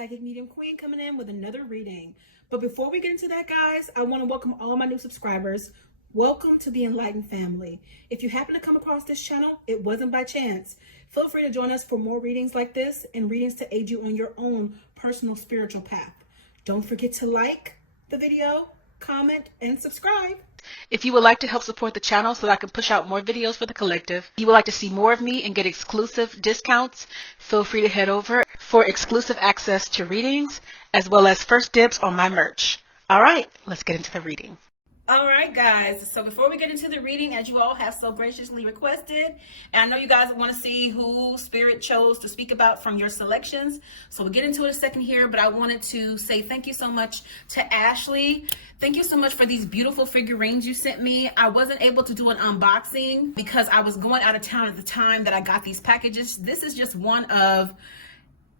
Psychic Medium Queen coming in with another reading. But before we get into that, guys, I want to welcome all my new subscribers. Welcome to the Enlightened family. If you happen to come across this channel, it wasn't by chance. Feel free to join us for more readings like this and readings to aid you on your own personal spiritual path. Don't forget to like the video, comment, and subscribe. If you would like to help support the channel so that I can push out more videos for the collective, you would like to see more of me and get exclusive discounts, feel free to head over for exclusive access to readings, as well as first dibs on my merch. All right, let's get into the reading. All right, guys. So before we get into the reading, as you all have so graciously requested, and I know you guys want to see who Spirit chose to speak about from your selections. So we'll get into it in a second here, but I wanted to say thank you so much to Ashley. Thank you so much for these beautiful figurines you sent me. I wasn't able to do an unboxing because I was going out of town at the time that I got these packages. This is just one of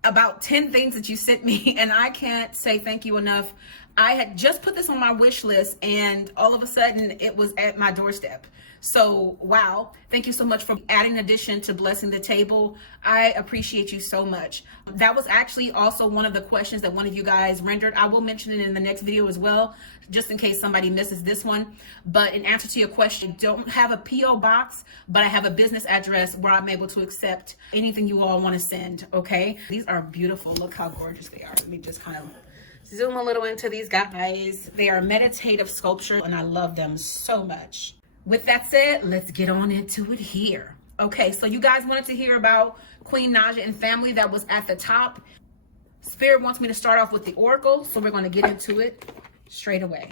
about 10 things that you sent me, and I can't say thank you enough. I had just put this on my wish list and all of a sudden it was at my doorstep. So wow, thank you so much for adding addition to blessing the table. I appreciate you so much. That was actually also one of the questions that one of you guys rendered. I will mention it in the next video as well, just in case somebody misses this one. But in answer to your question, I don't have a P.O. box, but I have a business address where I'm able to accept anything you all want to send, okay? These are beautiful. Look how gorgeous they are. Let me just kind of zoom a little into these guys. They are meditative sculpture and I love them so much. With that said, let's get on into it here. Okay, so you guys wanted to hear about Queen Naija and family that was at the top. Spirit wants me to start off with the Oracle, so we're going to get into it straight away.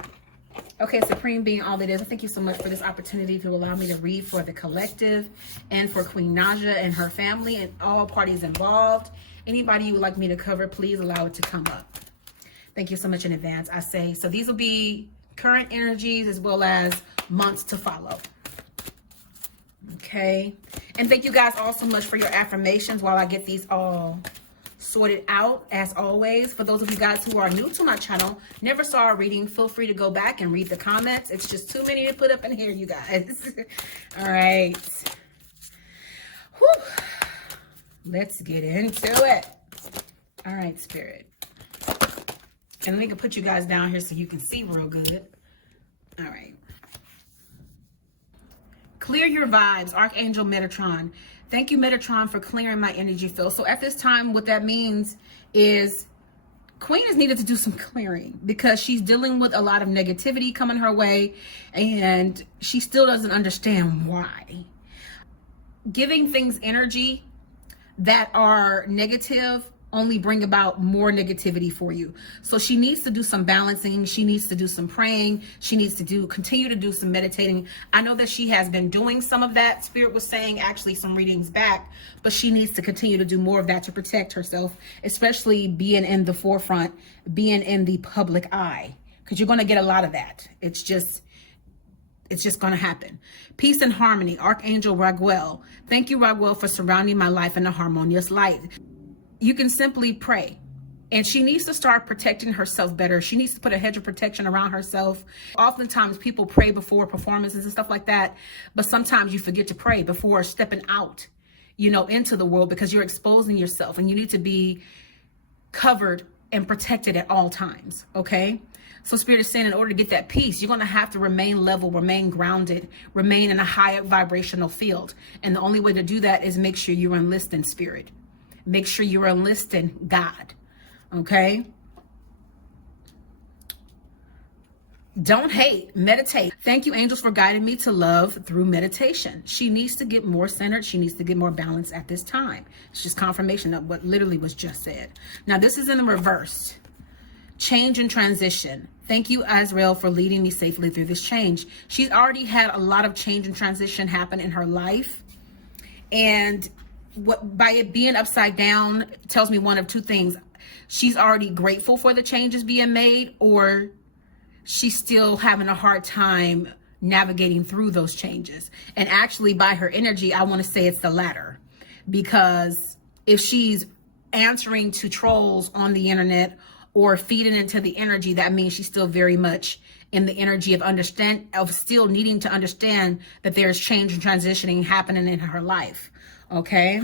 Okay, Supreme being all it is, thank you so much for this opportunity to allow me to read for the collective and for Queen Naija and her family and all parties involved. Anybody you would like me to cover, please allow it to come up. Thank you so much in advance, I say. So these will be current energies as well as months to follow. Okay. And thank you guys all so much for your affirmations while I get these all sorted out. As always, for those of you guys who are new to my channel, never saw a reading, feel free to go back and read the comments. It's just too many to put up in here, you guys. All right. Whew. Let's get into it. All right, Spirit. And let me put you guys down here so you can see real good. All right. Clear your vibes, Archangel Metatron. Thank you, Metatron, for clearing my energy field. So at this time, what that means is Queen is needed to do some clearing because she's dealing with a lot of negativity coming her way and she still doesn't understand why. Giving things energy that are negative only bring about more negativity for you. So she needs to do some balancing. She needs to do some praying. She needs to continue to do some meditating. I know that she has been doing some of that. Spirit was saying actually some readings back, but she needs to continue to do more of that to protect herself, especially being in the forefront, being in the public eye, because you're going to get a lot of that. It's just going to happen. Peace and harmony, Archangel Raguel. Thank you, Raguel, for surrounding my life in a harmonious light. You can simply pray. And she needs to start protecting herself better. She needs to put a hedge of protection around herself. Oftentimes people pray before performances and stuff like that, but sometimes you forget to pray before stepping out, into the world because you're exposing yourself and you need to be covered and protected at all times, okay? So Spirit is saying in order to get that peace, you're going to have to remain level, remain grounded, remain in a higher vibrational field. And the only way to do that is make sure you're enlisting Spirit. Make sure you're enlisting God, okay? Don't hate, meditate. Thank you, angels, for guiding me to love through meditation. She needs to get more centered. She needs to get more balanced at this time. It's just confirmation of what literally was just said. Now, this is in the reverse. Change and transition. Thank you, Azrael, for leading me safely through this change. She's already had a lot of change and transition happen in her life. And by it being upside down tells me one of two things. She's already grateful for the changes being made, or she's still having a hard time navigating through those changes. And actually by her energy, I want to say it's the latter, because if she's answering to trolls on the internet or feeding into the energy, that means she's still very much in the energy of still needing to understand that there's change and transitioning happening in her life. Okay.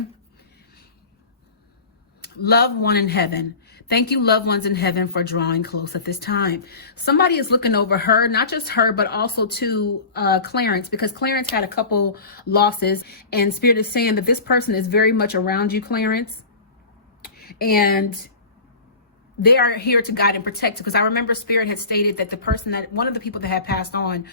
Love one in heaven. Thank you, loved ones in heaven, for drawing close at this time. Somebody is looking over her, not just her, but also to Clarence, because Clarence had a couple losses, and Spirit is saying that this person is very much around you, Clarence, and they are here to guide and protect. Because I remember Spirit had stated that one of the people that had passed on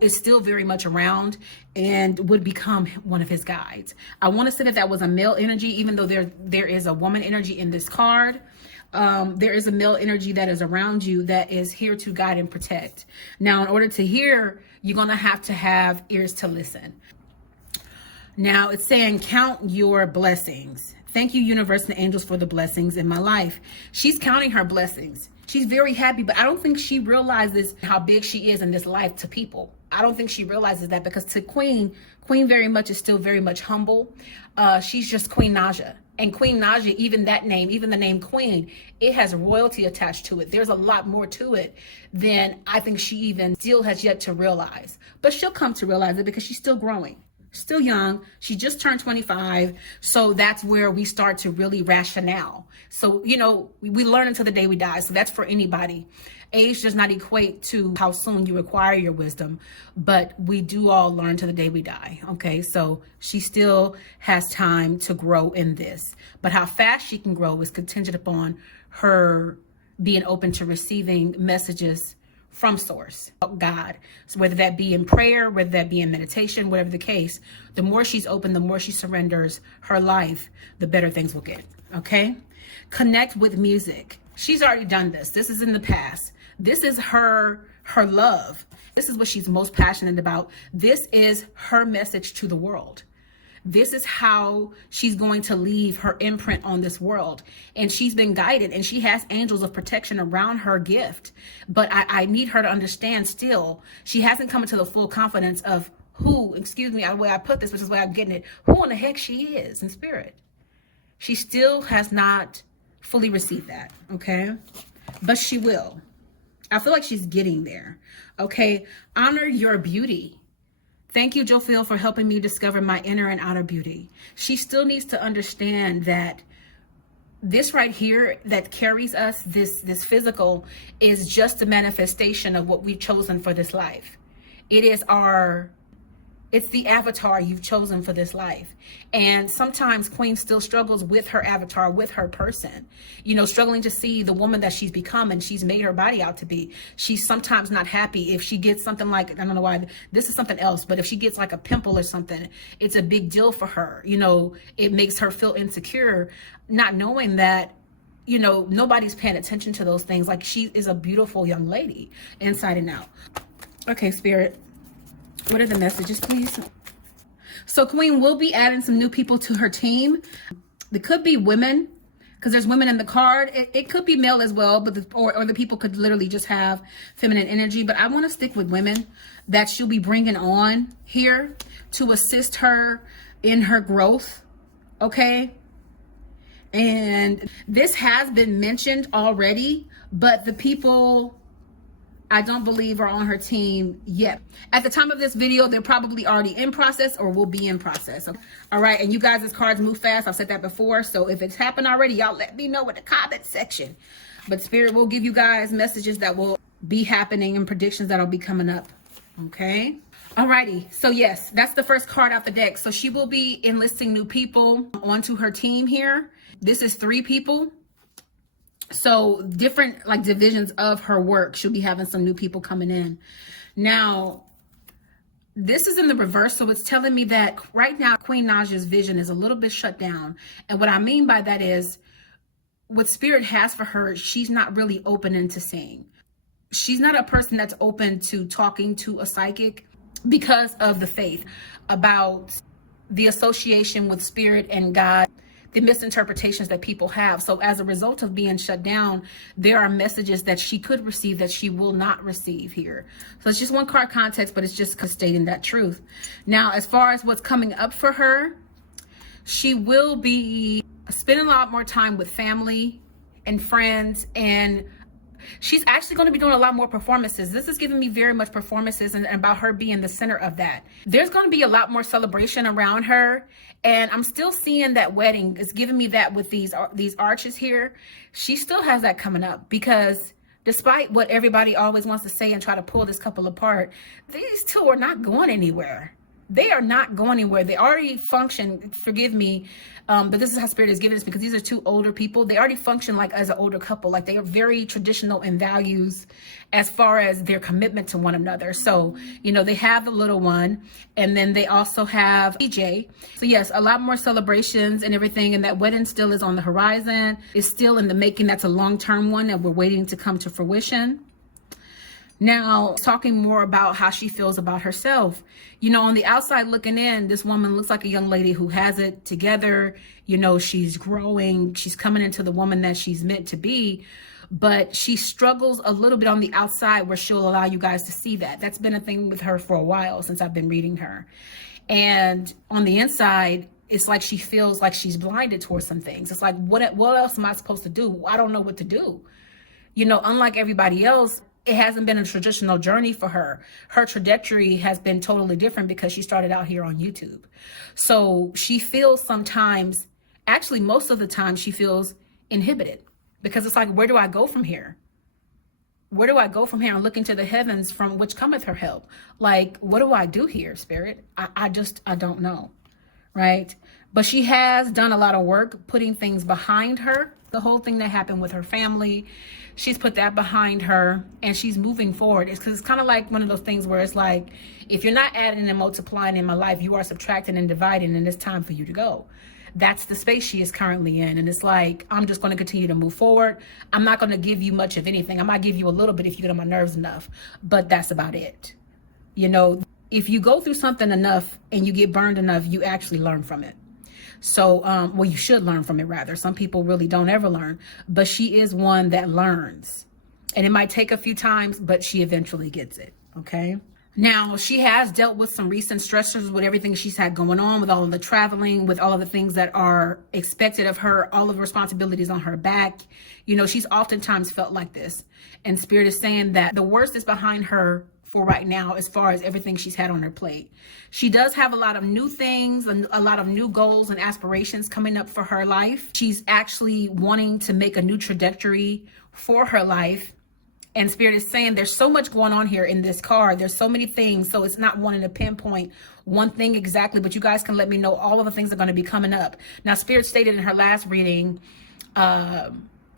is still very much around and would become one of his guides. I want to say that that was a male energy, even though there is a woman energy in this card. There is a male energy that is around you that is here to guide and protect. Now, in order to hear, you're going to have ears to listen. Now, it's saying count your blessings. Thank you, universe and angels, for the blessings in my life. She's counting her blessings. She's very happy, but I don't think she realizes how big she is in this life to people. I don't think she realizes that, because to Queen very much is still very much humble. She's just Queen Naija. And Queen Naija, even that name, even the name Queen, it has royalty attached to it. There's a lot more to it than I think she even still has yet to realize. But she'll come to realize it, because she's still growing. Still young. She just turned 25. So that's where we start to really rationale. So, we learn until the day we die. So that's for anybody. Age does not equate to how soon you acquire your wisdom, but we do all learn to the day we die. Okay. So she still has time to grow in this, but how fast she can grow is contingent upon her being open to receiving messages from source, God. So whether that be in prayer, whether that be in meditation, whatever the case, the more she's open, the more she surrenders her life, the better things will get. Okay. Connect with music. She's already done this. This is in the past. This is her love. This is what she's most passionate about. This is her message to the world. This is how she's going to leave her imprint on this world. And she's been guided, and she has angels of protection around her gift. But I need her to understand still, she hasn't come into the full confidence of the way I put this, which is the way I'm getting it, who in the heck she is in spirit. She still has not fully received that, okay? But she will. I feel like she's getting there, okay? Honor your beauty. Thank you, Jophil, for helping me discover my inner and outer beauty. She still needs to understand that this right here that carries us, this physical, is just a manifestation of what we've chosen for this life. It's the avatar you've chosen for this life. And sometimes Queen still struggles with her avatar, with her person, struggling to see the woman that she's become and she's made her body out to be. She's sometimes not happy if she gets something like, I don't know why, this is something else, but if she gets like a pimple or something, it's a big deal for her. It makes her feel insecure, not knowing that, nobody's paying attention to those things. Like, she is a beautiful young lady inside and out. Okay, Spirit. What are the messages, please? So Queen will be adding some new people to her team. There could be women, because there's women in the card. It could be male as well, but or the people could literally just have feminine energy. But I want to stick with women that she'll be bringing on here to assist her in her growth. Okay. And this has been mentioned already, but the people I don't believe are on her team yet. At the time of this video, they're probably already in process or will be in process. All right. And you guys, as cards move fast, I've said that before. So if it's happened already, y'all let me know in the comment section. But Spirit will give you guys messages that will be happening and predictions that'll be coming up. Okay. Alrighty. So yes, that's the first card out the deck. So she will be enlisting new people onto her team here. This is 3 people. So different divisions of her work. She'll be having some new people coming in. Now, this is in the reverse. So it's telling me that right now, Queen Naija's vision is a little bit shut down. And what I mean by that is what Spirit has for her, she's not really open into seeing. She's not a person that's open to talking to a psychic because of the faith, about the association with Spirit and God, the misinterpretations that people have. So as a result of being shut down, there are messages that she could receive that she will not receive here. So it's just one card context, but it's just stating that truth. Now, as far as what's coming up for her, she will be spending a lot more time with family and friends, and She's actually going to be doing a lot more performances. This is giving me very much performances and about her being the center of that. There's going to be a lot more celebration around her. And I'm still seeing that wedding. It's giving me that with these arches here. She still has that coming up, because despite what everybody always wants to say and try to pull this couple apart, these two are not going anywhere. They are not going anywhere. They already function, forgive me, but this is how Spirit is giving us, because these are two older people. They already function like as an older couple. Like, they are very traditional in values as far as their commitment to one another. So, you know, they have the little one, and then they also have DJ. So yes, a lot more celebrations and everything. And that wedding still is on the horizon. It's still in the making. That's a long-term one that we're waiting to come to fruition. Now, talking more about how she feels about herself. You know, on the outside looking in, this woman looks like a young lady who has it together. You know, she's growing. She's coming into the woman that she's meant to be. But she struggles a little bit on the outside, where she'll allow you guys to see that. That's been a thing with her for a while, since I've been reading her. And on the inside, it's like she feels like she's blinded towards some things. It's like, what else am I supposed to do? I don't know what to do. You know, unlike everybody else, it hasn't been a traditional journey for her. Her trajectory has been totally different, because she started out here on YouTube. So she feels sometimes, actually most of the time, she feels inhibited, because it's like, where do I go from here? Where do I go from here? And look into the heavens, from which cometh her help. Like, what do I do here, Spirit? I don't know, right? But she has done a lot of work putting things behind her. The whole thing that happened with her family, she's put that behind her, and she's moving forward. It's because it's kind of like one of those things where it's like, if you're not adding and multiplying in my life, you are subtracting and dividing, and it's time for you to go. That's the space she is currently in. And it's like, I'm just going to continue to move forward. I'm not going to give you much of anything. I might give you a little bit if you get on my nerves enough, but that's about it. You know, if you go through something enough and you get burned enough, you actually learn from it. So, well, you should learn from it, rather. Some people really don't ever learn, but she is one that learns. And it might take a few times, but she eventually gets it, okay? Now, she has dealt with some recent stressors with everything she's had going on, with all of the traveling, with all of the things that are expected of her, all of the responsibilities on her back. You know, she's oftentimes felt like this. And Spirit is saying that the worst is behind her for right now, as far as everything she's had on her plate. She does have a lot of new things and a lot of new goals and aspirations coming up for her life. She's actually wanting to make a new trajectory for her life. And Spirit is saying there's so much going on here in this card. There's so many things. So it's not wanting to pinpoint one thing exactly, but you guys can let me know all of the things that are going to be coming up. Now, Spirit stated in her last reading,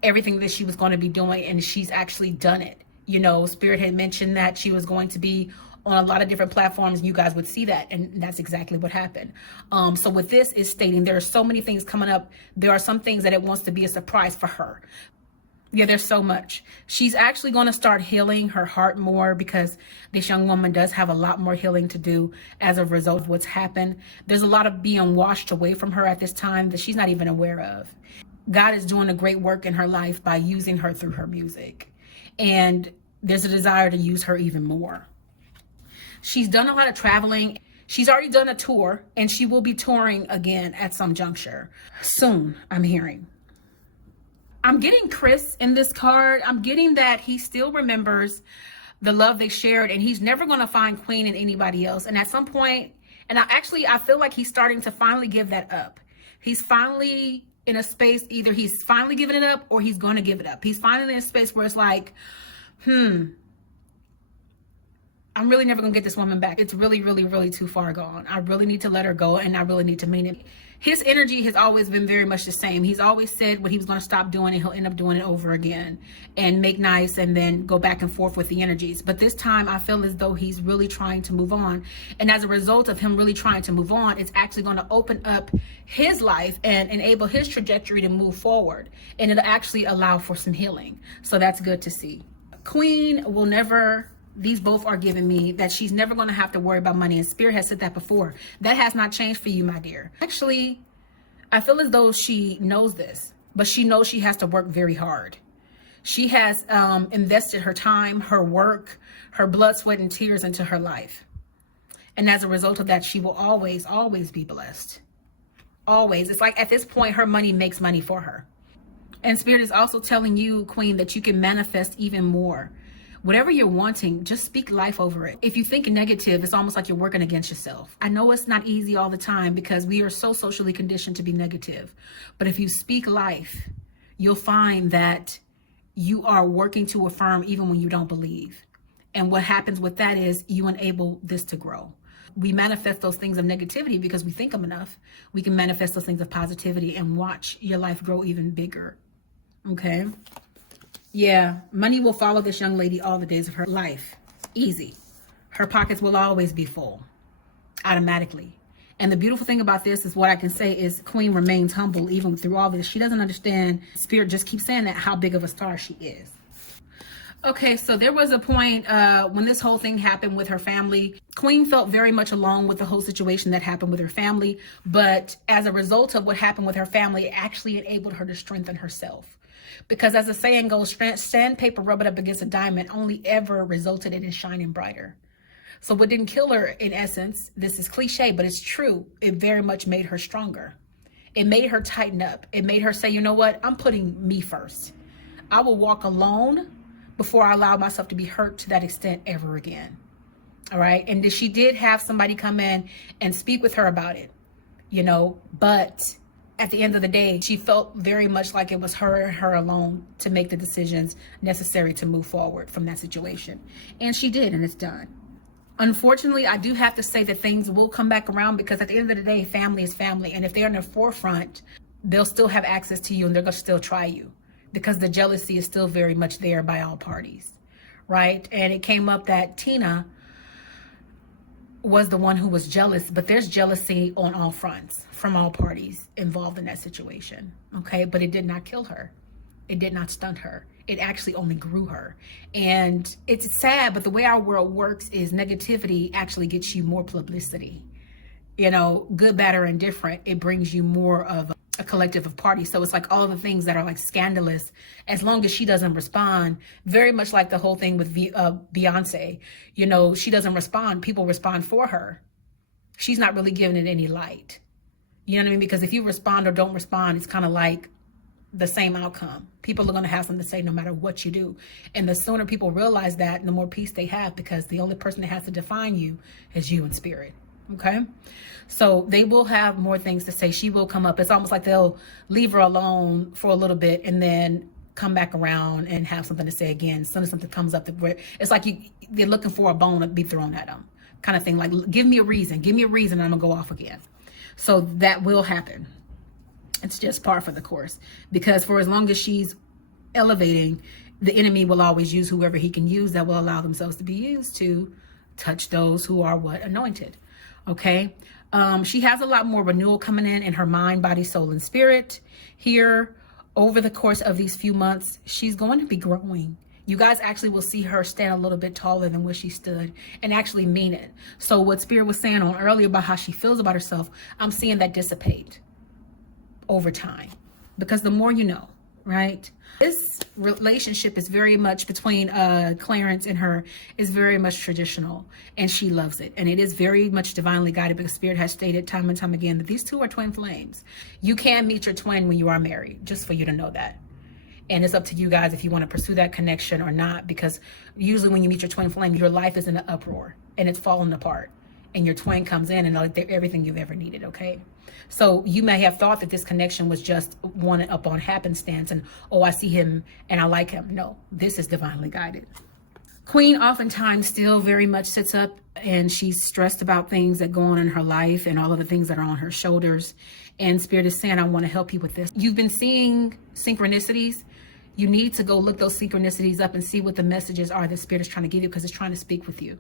everything that she was going to be doing, and she's actually done it. You know, Spirit had mentioned that she was going to be on a lot of different platforms, and you guys would see that. And that's exactly what happened. So with this is stating there are so many things coming up. There are some things that it wants to be a surprise for her. Yeah, there's so much. She's actually going to start healing her heart more, because this young woman does have a lot more healing to do as a result of what's happened. There's a lot of being washed away from her at this time that she's not even aware of. God is doing a great work in her life by using her through her music. And there's a desire to use her even more. She's done a lot of traveling. She's already done a tour, and she will be touring again at some juncture soon, I'm hearing. I'm getting Chris in this card. I'm getting that he still remembers the love they shared, and he's never going to find Queen in anybody else. And at some point, and I feel like he's starting to finally give that up. He's finally in a space, either he's finally giving it up or he's going to give it up. He's finally in a space where it's like, I'm really never going to get this woman back. It's really, really, really too far gone. I really need to let her go, and I really need to mean it. His energy has always been very much the same. He's always said what he was going to stop doing, and he'll end up doing it over again and make nice and then go back and forth with the energies. But this time I feel as though he's really trying to move on. And as a result of him really trying to move on, it's actually going to open up his life and enable his trajectory to move forward. And it'll actually allow for some healing. So that's good to see. Queen will never... These both are giving me that she's never going to have to worry about money. And Spirit has said that before. That has not changed for you, my dear. Actually, I feel as though she knows this, but she knows she has to work very hard. She has invested her time, her work, her blood, sweat, and tears into her life. And as a result of that, she will always, always be blessed. Always. It's like at this point, her money makes money for her. And Spirit is also telling you, Queen, that you can manifest even more. Whatever you're wanting, just speak life over it. If you think negative, it's almost like you're working against yourself. I know it's not easy all the time because we are so socially conditioned to be negative. But if you speak life, you'll find that you are working to affirm even when you don't believe. And what happens with that is you enable this to grow. We manifest those things of negativity because we think them enough. We can manifest those things of positivity and watch your life grow even bigger. Okay? Yeah, money will follow this young lady all the days of her life. Easy. Her pockets will always be full, automatically. And the beautiful thing about this is what I can say is Queen remains humble even through all this. She doesn't understand. Spirit just keeps saying that how big of a star she is. Okay, so there was a point when this whole thing happened with her family. Queen felt very much alone with the whole situation that happened with her family. But as a result of what happened with her family, it actually enabled her to strengthen herself. Because as the saying goes, sandpaper rubbing up against a diamond only ever resulted in it shining brighter. So what didn't kill her, in essence, this is cliche, but it's true. It very much made her stronger. It made her tighten up. It made her say, you know what? I'm putting me first. I will walk alone before I allow myself to be hurt to that extent ever again. All right. And she did have somebody come in and speak with her about it, you know, but at the end of the day, she felt very much like it was her and her alone to make the decisions necessary to move forward from that situation. And she did, and it's done. Unfortunately, I do have to say that things will come back around because at the end of the day, family is family. And if they're in the forefront, they'll still have access to you and they're going to still try you because the jealousy is still very much there by all parties, right? And it came up that Tina was the one who was jealous, but there's jealousy on all fronts from all parties involved in that situation. Okay. But it did not kill her. It did not stunt her. It actually only grew her. And it's sad, but the way our world works is negativity actually gets you more publicity, you know, good, bad, or indifferent. It brings you more of a collective of parties. So it's like all the things that are like scandalous, as long as she doesn't respond, very much like the whole thing with Beyonce, you know, she doesn't respond. People respond for her. She's not really giving it any light. You know what I mean? Because if you respond or don't respond, it's kind of like the same outcome. People are going to have something to say no matter what you do. And the sooner people realize that, the more peace they have, because the only person that has to define you is you in spirit. Okay. So they will have more things to say. She will come up. It's almost like they'll leave her alone for a little bit and then come back around and have something to say again. As soon as something comes up, it's like they're looking for a bone to be thrown at them, kind of thing. Like, give me a reason. Give me a reason. I'm going to go off again. So that will happen. It's just par for the course, because for as long as she's elevating, the enemy will always use whoever he can use that will allow themselves to be used to touch those who are what? Anointed. Okay. She has a lot more renewal coming in her mind, body, soul, and spirit here over the course of these few months. She's going to be growing. You guys actually will see her stand a little bit taller than where she stood and actually mean it. So what Spirit was saying on earlier about how she feels about herself, I'm seeing that dissipate over time, because the more you know, right? This relationship is very much between Clarence and her is very much traditional, and she loves it. And it is very much divinely guided, because Spirit has stated time and time again that these two are twin flames. You can meet your twin when you are married, just for you to know that. And it's up to you guys if you want to pursue that connection or not, because usually when you meet your twin flame, your life is in an uproar and it's falling apart, and your twin comes in and they're everything you've ever needed. Okay. So you may have thought that this connection was just one up on happenstance and, oh, I see him and I like him. No, this is divinely guided. Queen oftentimes still very much sits up and she's stressed about things that go on in her life and all of the things that are on her shoulders. And Spirit is saying, I want to help you with this. You've been seeing synchronicities. You need to go look those synchronicities up and see what the messages are that Spirit is trying to give you, because it's trying to speak with you.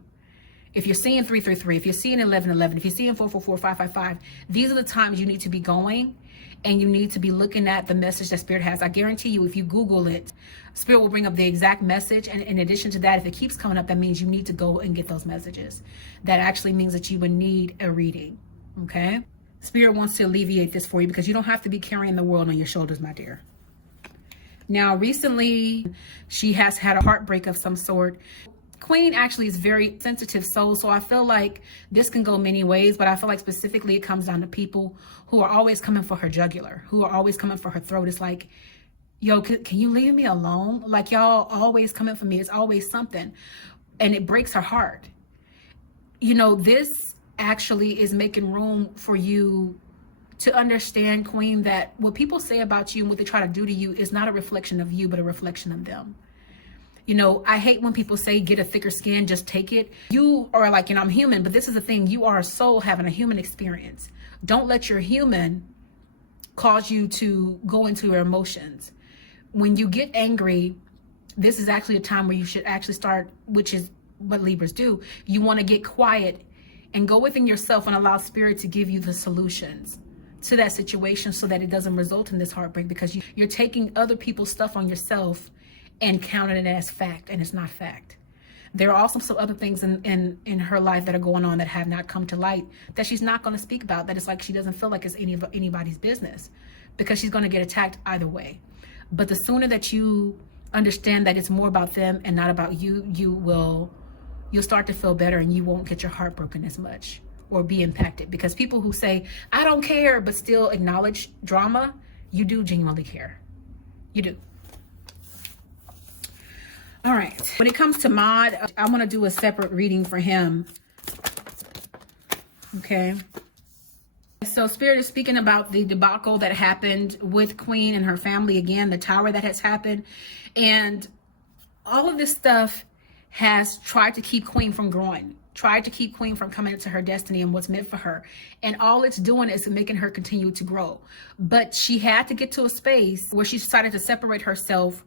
If you're seeing 333, if you're seeing 1111, if you're seeing 444, 555, these are the times you need to be going and you need to be looking at the message that Spirit has. I guarantee you, if you Google it, Spirit will bring up the exact message. And in addition to that, if it keeps coming up, that means you need to go and get those messages. That actually means that you would need a reading. Okay. Spirit wants to alleviate this for you, because you don't have to be carrying the world on your shoulders, my dear. Now, recently, she has had a heartbreak of some sort. Queen actually is very sensitive soul, so I feel like this can go many ways, but I feel like specifically it comes down to people who are always coming for her jugular, who are always coming for her throat. It's like, yo, can you leave me alone? Like, y'all always coming for me. It's always something. And it breaks her heart. You know, this actually is making room for you to understand, Queen, that what people say about you and what they try to do to you is not a reflection of you, but a reflection of them. You know, I hate when people say, get a thicker skin, just take it. You are like, I'm human, but this is the thing. You are a soul having a human experience. Don't let your human cause you to go into your emotions. When you get angry, this is actually a time where you should actually start, which is what Libras do. You want to get quiet and go within yourself and allow spirit to give you the solutions to that situation so that it doesn't result in this heartbreak, because you're taking other people's stuff on yourself and counting it as fact, and it's not fact. There are also some other things in her life that are going on that have not come to light that she's not going to speak about, that it's like she doesn't feel like it's anybody's business, because she's going to get attacked either way. But the sooner that you understand that it's more about them and not about you, you'll start to feel better, and you won't get your heart broken as much or be impacted. Because people who say, I don't care, but still acknowledge drama, you do genuinely care. You do. All right. When it comes to Mod, I want to do a separate reading for him. Okay. So Spirit is speaking about the debacle that happened with Queen and her family. Again, the tower that has happened. And all of this stuff has tried to keep Queen from growing, tried to keep Queen from coming into her destiny and what's meant for her. And all it's doing is making her continue to grow. But she had to get to a space where she decided to separate herself,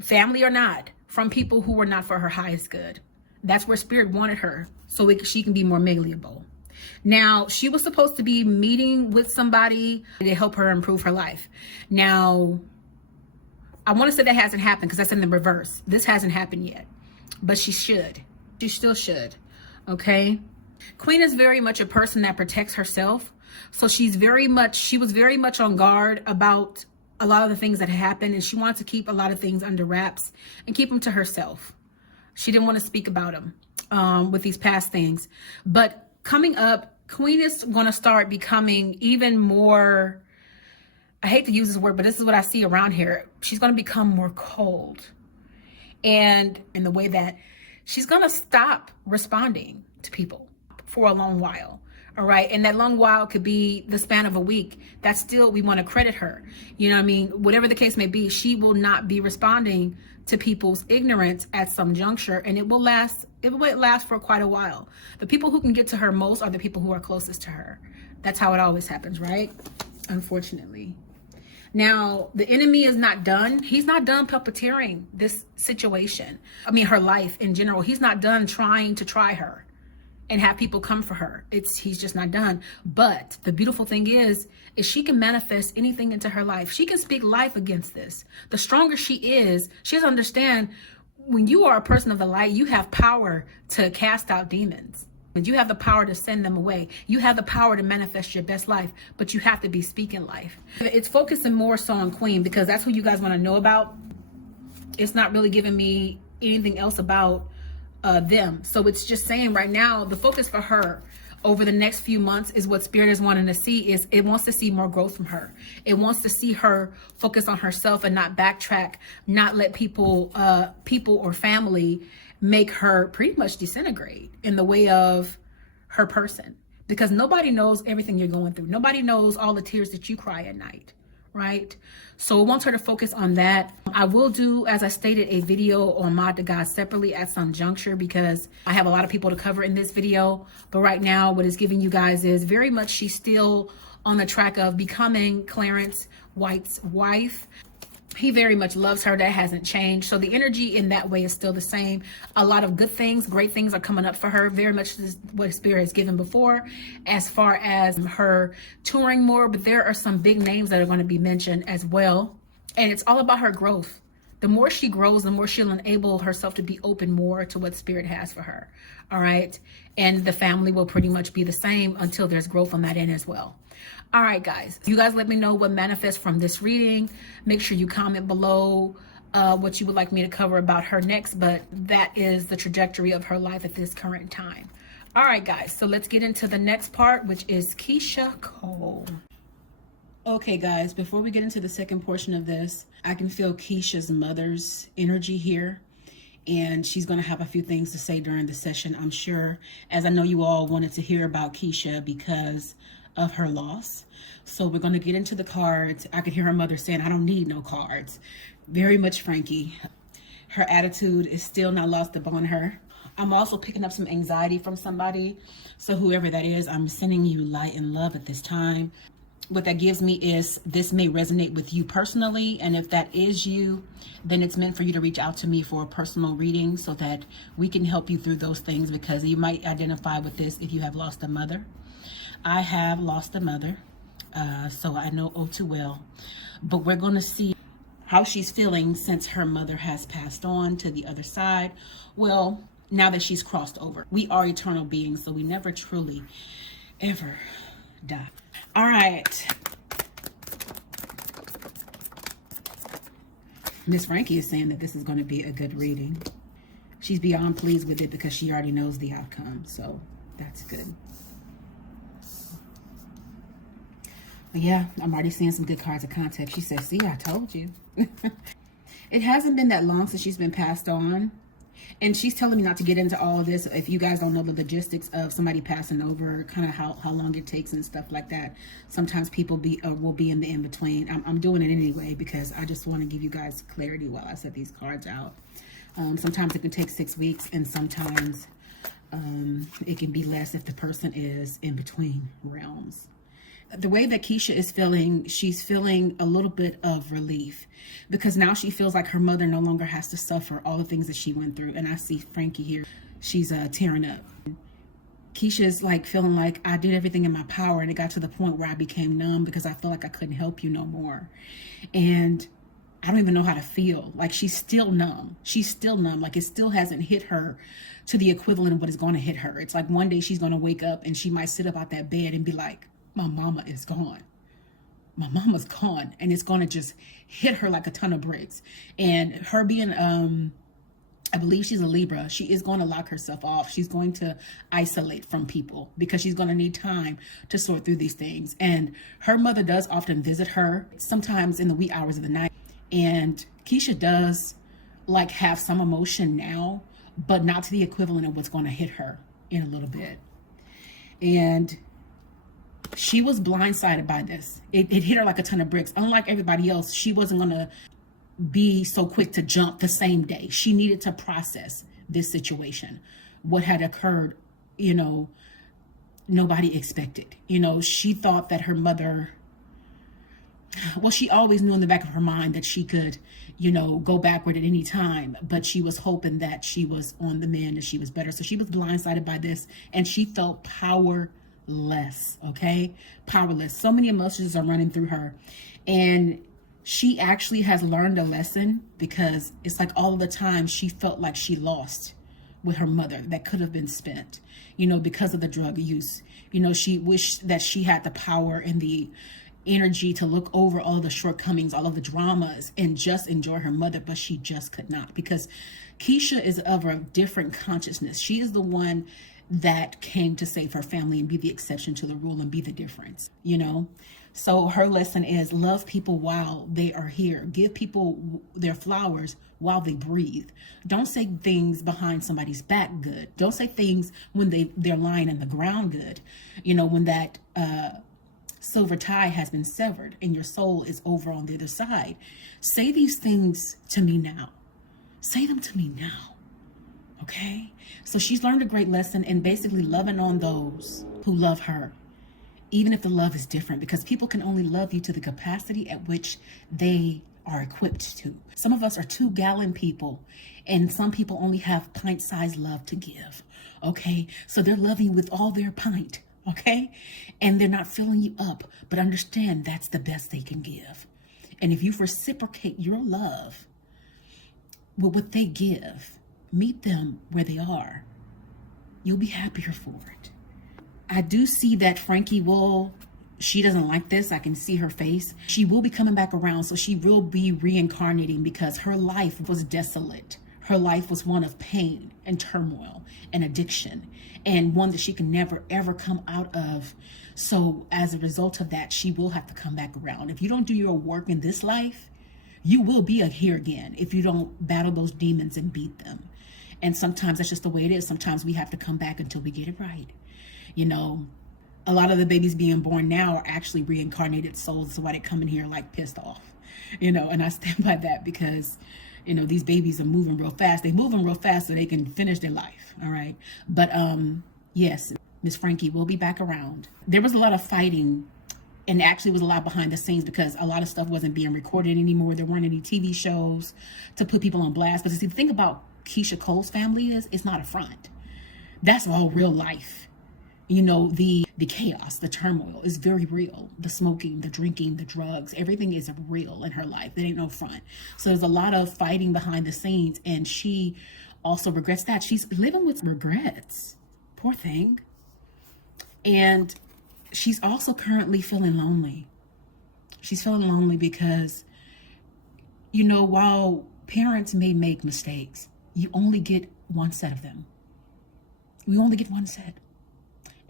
family or not, from people who were not for her highest good. That's where Spirit wanted her, so she can be more malleable. Now, she was supposed to be meeting with somebody to help her improve her life. Now, I want to say that hasn't happened because that's in the reverse. This hasn't happened yet, but she should. She still should. Okay. Queen is very much a person that protects herself. So she was very much on guard about a lot of the things that happened, and she wanted to keep a lot of things under wraps and keep them to herself. She didn't want to speak about them with these past things. But coming up, Queen is going to start becoming even more, I hate to use this word, but this is what I see around here. She's going to become more cold. And in the way that she's going to stop responding to people for a long while. All right. And that long while could be the span of a week. That's still, we want to credit her. You know what I mean? Whatever the case may be, she will not be responding to people's ignorance at some juncture. And it will last for quite a while. The people who can get to her most are the people who are closest to her. That's how it always happens, right? Unfortunately. Now, the enemy is not done. He's not done puppeteering this situation. I mean, her life in general. He's not done trying to try her and have people come for her. He's just not done. But the beautiful thing is she can manifest anything into her life. She can speak life against this. The stronger she is, she has to understand, when you are a person of the light, you have power to cast out demons. And you have the power to send them away. You have the power to manifest your best life, but you have to be speaking life. It's focusing more so on Queen because that's who you guys want to know about. It's not really giving me anything else about them. So it's just saying right now, the focus for her over the next few months is what Spirit is wanting to see. Is it wants to see more growth from her. It wants to see her focus on herself and not backtrack, not let people or family make her pretty much disintegrate in the way of her person, because nobody knows everything you're going through. Nobody knows all the tears that you cry at night, right? So it wants her to focus on that. I will do, as I stated, a video on Mod to God separately at some juncture because I have a lot of people to cover in this video. But right now, what it's giving you guys is very much she's still on the track of becoming Clarence White's wife. He very much loves her. That hasn't changed. So the energy in that way is still the same. A lot of good things, great things are coming up for her. Very much what Spirit has given before as far as her touring more. But there are some big names that are going to be mentioned as well. And it's all about her growth. The more she grows, the more she'll enable herself to be open more to what Spirit has for her. All right. And the family will pretty much be the same until there's growth on that end as well. All right, guys, you guys let me know what manifests from this reading. Make sure you comment below what you would like me to cover about her next, but that is the trajectory of her life at this current time. All right, guys, so let's get into the next part, which is Keisha Cole. Okay, guys, before we get into the second portion of this, I can feel Keisha's mother's energy here. And she's going to have a few things to say during the session, I'm sure, as I know you all wanted to hear about Keisha because of her loss. So we're going to get into the cards. I could hear her mother saying, I don't need no cards. Very much Frankie. Her attitude is still not lost upon her. I'm also picking up some anxiety from somebody. So whoever that is, I'm sending you light and love at this time. What that gives me is this may resonate with you personally, and if that is you, then it's meant for you to reach out to me for a personal reading so that we can help you through those things, because you might identify with this if you have lost a mother. I have lost a mother, so I know all too well, but we're going to see how she's feeling since her mother has passed on to the other side. Well, now that she's crossed over. We are eternal beings, so we never truly ever die. All right. Miss Frankie is saying that this is going to be a good reading. She's beyond pleased with it because she already knows the outcome. So that's good. But yeah, I'm already seeing some good cards of context. She says, see, I told you. It hasn't been that long since she's been passed on. And she's telling me not to get into all of this. If you guys don't know the logistics of somebody passing over, kind of how long it takes and stuff like that. Sometimes people will be in the in-between. I'm doing it anyway because I just want to give you guys clarity while I set these cards out. Sometimes it can take 6 weeks, and sometimes it can be less if the person is in between realms. The way that Keisha is feeling, she's feeling a little bit of relief because now she feels like her mother no longer has to suffer all the things that she went through. And I see Frankie here. She's tearing up. Keisha's like feeling like I did everything in my power, and it got to the point where I became numb because I felt like I couldn't help you no more. And I don't even know how to feel. Like she's still numb. She's still numb. Like it still hasn't hit her to the equivalent of what is going to hit her. It's like one day she's going to wake up and she might sit up out that bed and be like, my mama is gone. My mama's gone. And it's going to just hit her like a ton of bricks. And her being, I believe she's a Libra, she is going to lock herself off. She's going to isolate from people because she's going to need time to sort through these things. And her mother does often visit her, sometimes in the wee hours of the night. And Keisha does like have some emotion now, but not to the equivalent of what's going to hit her in a little bit. And she was blindsided by this. It hit her like a ton of bricks. Unlike everybody else, she wasn't going to be so quick to jump the same day. She needed to process this situation. What had occurred, nobody expected. She thought that her mother, well, she always knew in the back of her mind that she could, go backward at any time. But she was hoping that she was on the mend and she was better. So she was blindsided by this, and she felt powerless. Okay, powerless. So many emotions are running through her, and she actually has learned a lesson because it's like all of the time she felt like she lost with her mother that could have been spent, because of the drug use. She wished that she had the power and the energy to look over all the shortcomings, all of the dramas, and just enjoy her mother, but she just could not, because Keisha is of a different consciousness. She is the one that came to save her family and be the exception to the rule and be the difference, So her lesson is love people while they are here. Give people their flowers while they breathe. Don't say things behind somebody's back good. Don't say things when they're lying in the ground good. When that silver tie has been severed and your soul is over on the other side. Say these things to me now. Say them to me now. Okay, so she's learned a great lesson in basically loving on those who love her, even if the love is different, because people can only love you to the capacity at which they are equipped to. Some of us are 2-gallon people, and some people only have pint-sized love to give. Okay, so they're loving you with all their pint. Okay, and they're not filling you up, but understand that's the best they can give. And if you reciprocate your love with what they give, meet them where they are, you'll be happier for it. I do see that Frankie she doesn't like this. I can see her face. She will be coming back around, so she will be reincarnating because her life was desolate. Her life was one of pain and turmoil and addiction, and one that she can never ever come out of. So as a result of that, she will have to come back around. If you don't do your work in this life, you will be here again if you don't battle those demons and beat them. And sometimes that's just the way it is. Sometimes we have to come back until we get it right. You know, a lot of the babies being born now are actually reincarnated souls. That's why they come in here like pissed off, you know, and I stand by that because, you know, these babies are moving real fast. They're moving real fast so they can finish their life. All right. But yes, Miss Frankie will be back around. There was a lot of fighting, and actually was a lot behind the scenes because a lot of stuff wasn't being recorded anymore. There weren't any TV shows to put people on blast. But see, the thing about Keyshia Cole's family is it's not a front. That's all real life. You know, the chaos, the turmoil is very real. The smoking, the drinking, the drugs, everything is real in her life. There ain't no front. So there's a lot of fighting behind the scenes, and she also regrets that. She's living with regrets. Poor thing. And she's also currently feeling lonely. She's feeling lonely because, you know, while parents may make mistakes, you only get one set of them. We only get one set.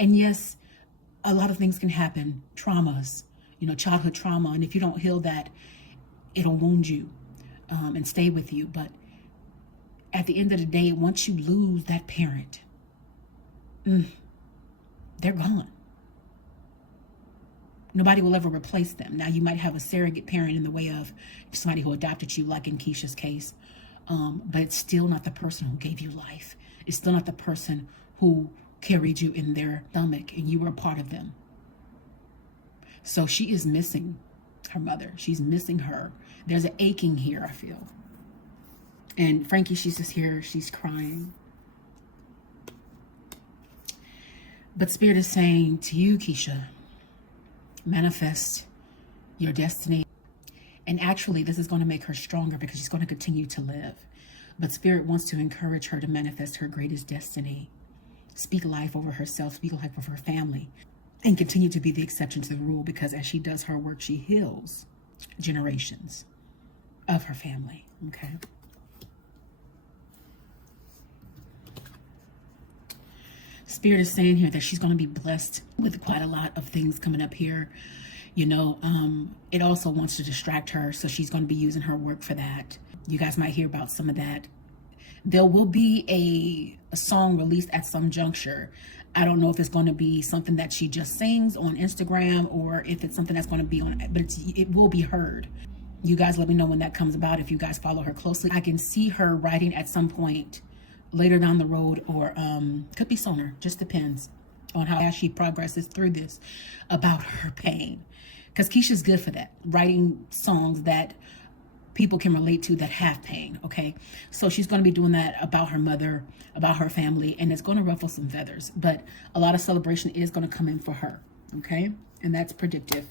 And yes, a lot of things can happen. Traumas, you know, childhood trauma. And if you don't heal that, it'll wound you and stay with you. But at the end of the day, once you lose that parent, they're gone. Nobody will ever replace them. Now, you might have a surrogate parent in the way of somebody who adopted you, like in Keisha's case, but it's still not the person who gave you life. It's still not the person who carried you in their stomach and you were a part of them. So she is missing her mother. She's missing her. There's an aching here, I feel. And Frankie, she's just here. She's crying. But Spirit is saying to you, Keisha, manifest your destiny. And actually, this is going to make her stronger because she's going to continue to live. But Spirit wants to encourage her to manifest her greatest destiny. Speak life over herself, speak life over her family, and continue to be the exception to the rule, because as she does her work, she heals generations of her family. Okay. Spirit is saying here that she's going to be blessed with quite a lot of things coming up here. You know, it also wants to distract her, so she's going to be using her work for that. You guys might hear about some of that. There will be a song released at some juncture. I don't know if it's going to be something that she just sings on Instagram or if it's something that's going to be on, but it will be heard. You guys let me know when that comes about if you guys follow her closely. I can see her writing at some point later down the road, or could be sooner, just depends on how she progresses through this, about her pain. Because Keisha's good for that, writing songs that people can relate to that have pain, okay? So she's going to be doing that about her mother, about her family, and it's going to ruffle some feathers. But a lot of celebration is going to come in for her, okay? And that's predictive.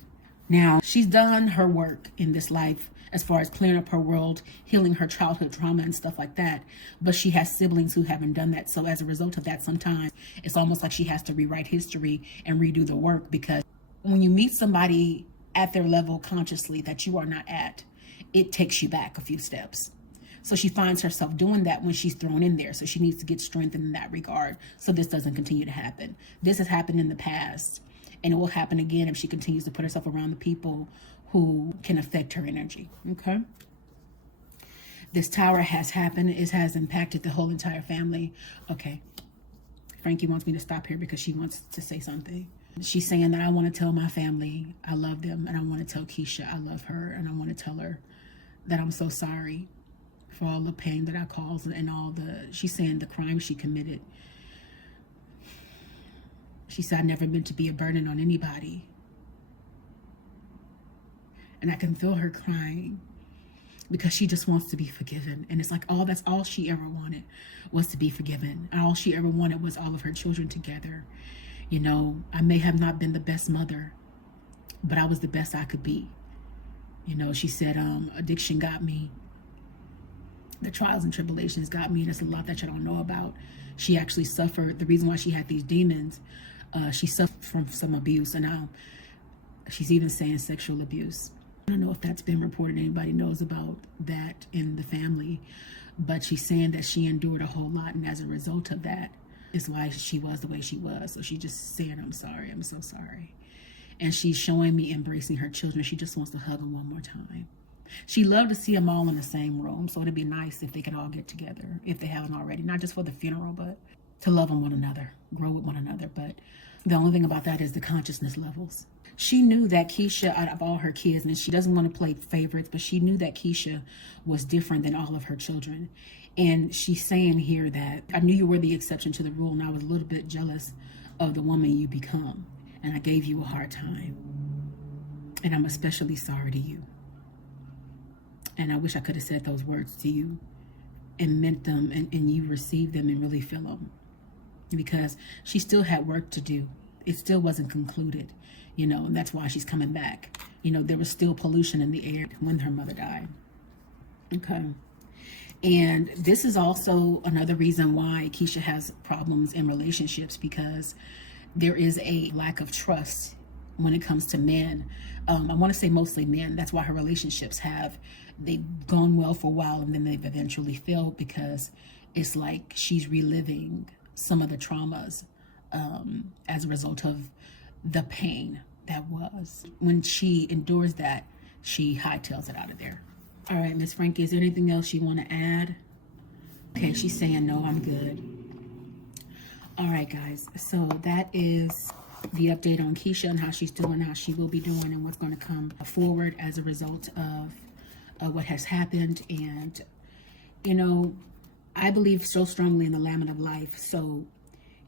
Now, she's done her work in this life as far as clearing up her world, healing her childhood trauma and stuff like that. But she has siblings who haven't done that. So as a result of that, sometimes it's almost like she has to rewrite history and redo the work, because when you meet somebody at their level consciously that you are not at, it takes you back a few steps. So she finds herself doing that when she's thrown in there. So she needs to get strengthened in that regard so this doesn't continue to happen. This has happened in the past, and it will happen again if she continues to put herself around the people who can affect her energy, okay? This tower has happened. It has impacted the whole entire family. Okay. Frankie wants me to stop here because she wants to say something. She's saying that I want to tell my family I love them, and I want to tell Keisha I love her, and I want to tell her that I'm so sorry for all the pain that I caused and all the, she's saying the crime she committed. She said, I never meant to be a burden on anybody. And I can feel her crying because she just wants to be forgiven. And it's like, that's all she ever wanted was to be forgiven. And all she ever wanted was all of her children together. You know, I may have not been the best mother, but I was the best I could be. You know, she said, addiction got me. The trials and tribulations got me. And there's a lot that you don't know about. She actually suffered. The reason why she had these demons, she suffered from some abuse. And now she's even saying sexual abuse. I don't know if that's been reported. Anybody knows about that in the family. but she's saying that she endured a whole lot, and as a result of that is why she was the way she was. So she's just saying, I'm sorry, I'm so sorry. And she's showing me embracing her children. She just wants to hug them one more time. She'd love to see them all in the same room, so it'd be nice if they could all get together, if they haven't already, not just for the funeral, but to love on one another, grow with one another. But the only thing about that is the consciousness levels. She knew that Keisha, out of all her kids, and she doesn't want to play favorites, but she knew that Keisha was different than all of her children. And she's saying here that I knew you were the exception to the rule, and I was a little bit jealous of the woman you become, and I gave you a hard time, and I'm especially sorry to you. And I wish I could have said those words to you and meant them, and you received them and really feel them, because she still had work to do. It still wasn't concluded, you know, and that's why she's coming back. You know, there was still pollution in the air when her mother died. Okay. And this is also another reason why Keisha has problems in relationships, because there is a lack of trust when it comes to men. I want to say mostly men. That's why her relationships they've gone well for a while, and then they've eventually failed, because it's like she's reliving some of the traumas as a result of the pain that was. When she endures that, she hightails it out of there. All right, Miss Frankie, is there anything else you want to add? Okay, she's saying, no, I'm good. All right, guys, so that is the update on Keisha and how she's doing, how she will be doing, and what's going to come forward as a result of what has happened. And, you know, I believe so strongly in the lament of life. So,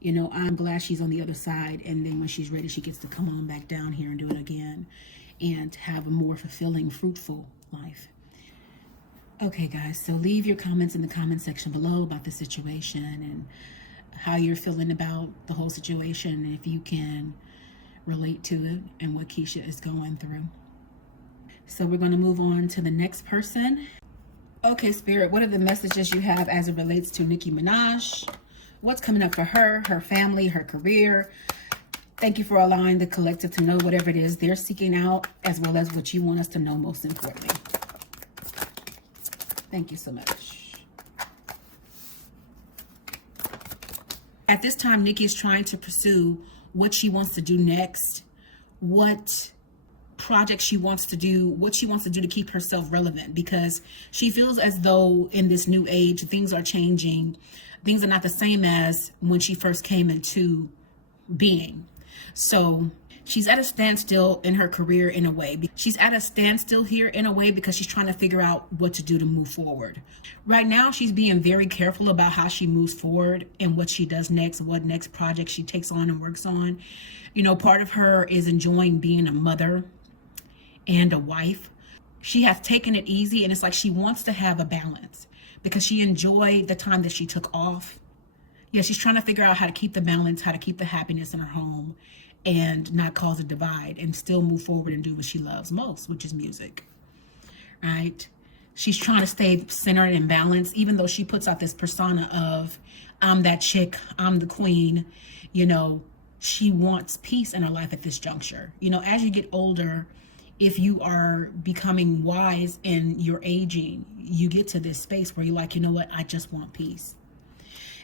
you know, I'm glad she's on the other side. And then when she's ready, she gets to come on back down here and do it again and have a more fulfilling, fruitful life. Okay, guys, so leave your comments in the comment section below about the situation and how you're feeling about the whole situation, and if you can relate to it and what Keisha is going through. So we're going to move on to the next person. Okay, Spirit, what are the messages you have as it relates to Nicki Minaj? What's coming up for her, her family, her career? Thank you for allowing the collective to know whatever it is they're seeking out, as well as what you want us to know most importantly. Thank you so much. At this time, Nicki is trying to pursue what she wants to do next, what project she wants to do, what she wants to do to keep herself relevant, because she feels as though in this new age, things are changing. Things are not the same as when she first came into being. So she's at a standstill in her career in a way. She's at a standstill here in a way because she's trying to figure out what to do to move forward. Right now, she's being very careful about how she moves forward and what she does next, what next project she takes on and works on. You know, part of her is enjoying being a mother and a wife. She has taken it easy, and it's like she wants to have a balance because she enjoyed the time that she took off. Yeah, she's trying to figure out how to keep the balance, how to keep the happiness in her home, and not cause a divide, and still move forward and do what she loves most, which is music, right? She's trying to stay centered and balanced, even though she puts out this persona of, I'm that chick, I'm the queen. You know, she wants peace in her life at this juncture. You know, as you get older, if you are becoming wise in your aging, you get to this space where you're like, you know what, I just want peace.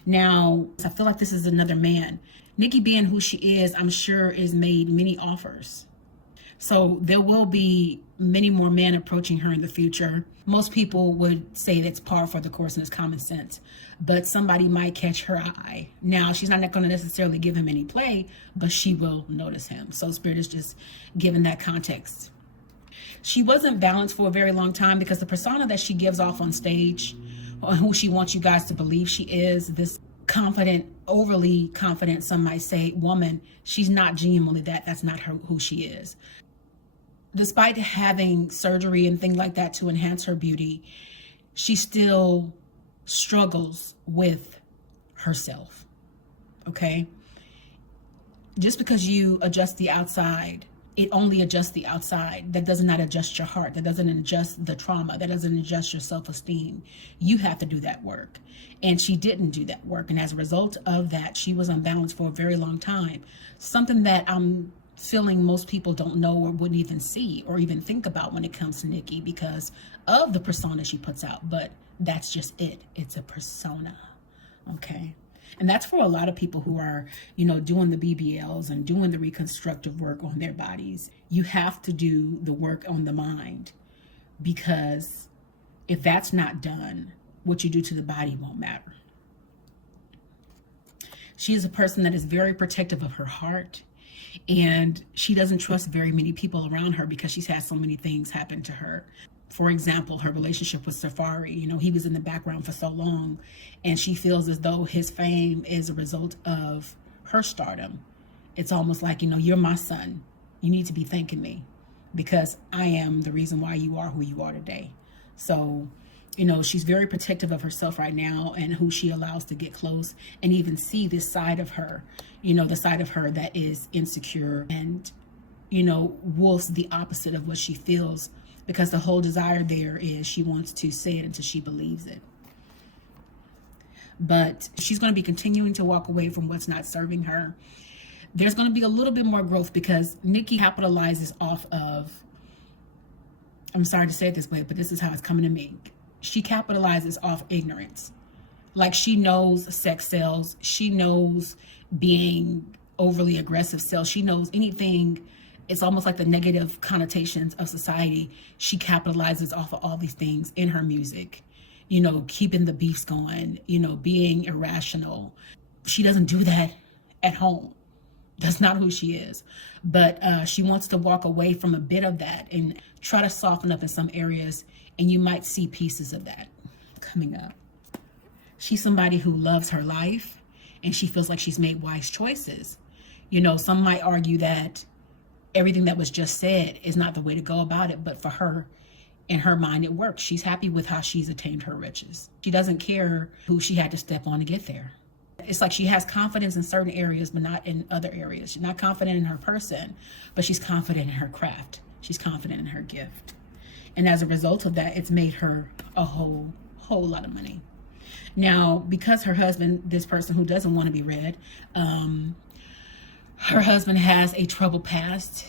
Now, I feel like this is another man. Nicki, being who she is, I'm sure is made many offers. So there will be many more men approaching her in the future. Most people would say that's par for the course and it's common sense, but somebody might catch her eye. Now, she's not going to necessarily give him any play, but she will notice him. So Spirit is just giving that context. She wasn't balanced for a very long time because the persona that she gives off on stage, or who she wants you guys to believe she is, this confident, overly confident, some might say, woman, she's not genuinely that. That's not her, who she is. Despite having surgery and things like that to enhance her beauty, she still struggles with herself, okay? Just because you adjust the outside, it only adjusts the outside. That does not adjust your heart. That doesn't adjust the trauma. That doesn't adjust your self-esteem. You have to do that work. And she didn't do that work. And as a result of that, she was unbalanced for a very long time. Something that I'm feeling most people don't know or wouldn't even see or even think about when it comes to Nicki because of the persona she puts out. But That's just it. It's a persona. Okay. And that's for a lot of people who are, you know, doing the BBLs and doing the reconstructive work on their bodies. You have to do the work on the mind, because if that's not done, what you do to the body won't matter. She is a person that is very protective of her heart, and she doesn't trust very many people around her because she's had so many things happen to her. For example, her relationship with Safari, you know, he was in the background for so long, and she feels as though his fame is a result of her stardom. It's almost like, you know, you're my son. You need to be thanking me because I am the reason why you are who you are today. So, you know, she's very protective of herself right now and who she allows to get close and even see this side of her, you know, the side of her that is insecure and, you know, wolfs the opposite of what she feels, because the whole desire there is she wants to say it until she believes it. But she's going to be continuing to walk away from what's not serving her. There's going to be a little bit more growth because Nicki capitalizes off of, I'm sorry to say it this way, but this is how it's coming to me. She capitalizes off ignorance. Like, she knows sex sells. She knows being overly aggressive sells. She knows anything. It's almost like the negative connotations of society. She capitalizes off of all these things in her music, you know, keeping the beefs going, you know, being irrational. She doesn't do that at home. That's not who she is. But she wants to walk away from a bit of that and try to soften up in some areas. And you might see pieces of that coming up. She's somebody who loves her life and she feels like she's made wise choices. You know, some might argue that everything that was just said is not the way to go about it, but for her, in her mind, it works. She's happy with how she's attained her riches. She doesn't care who she had to step on to get there. It's like she has confidence in certain areas, but not in other areas. She's not confident in her person, but she's confident in her craft. She's confident in her gift. And as a result of that, it's made her a whole lot of money. Now, because her husband, this person who doesn't want to be read, her husband has a troubled past.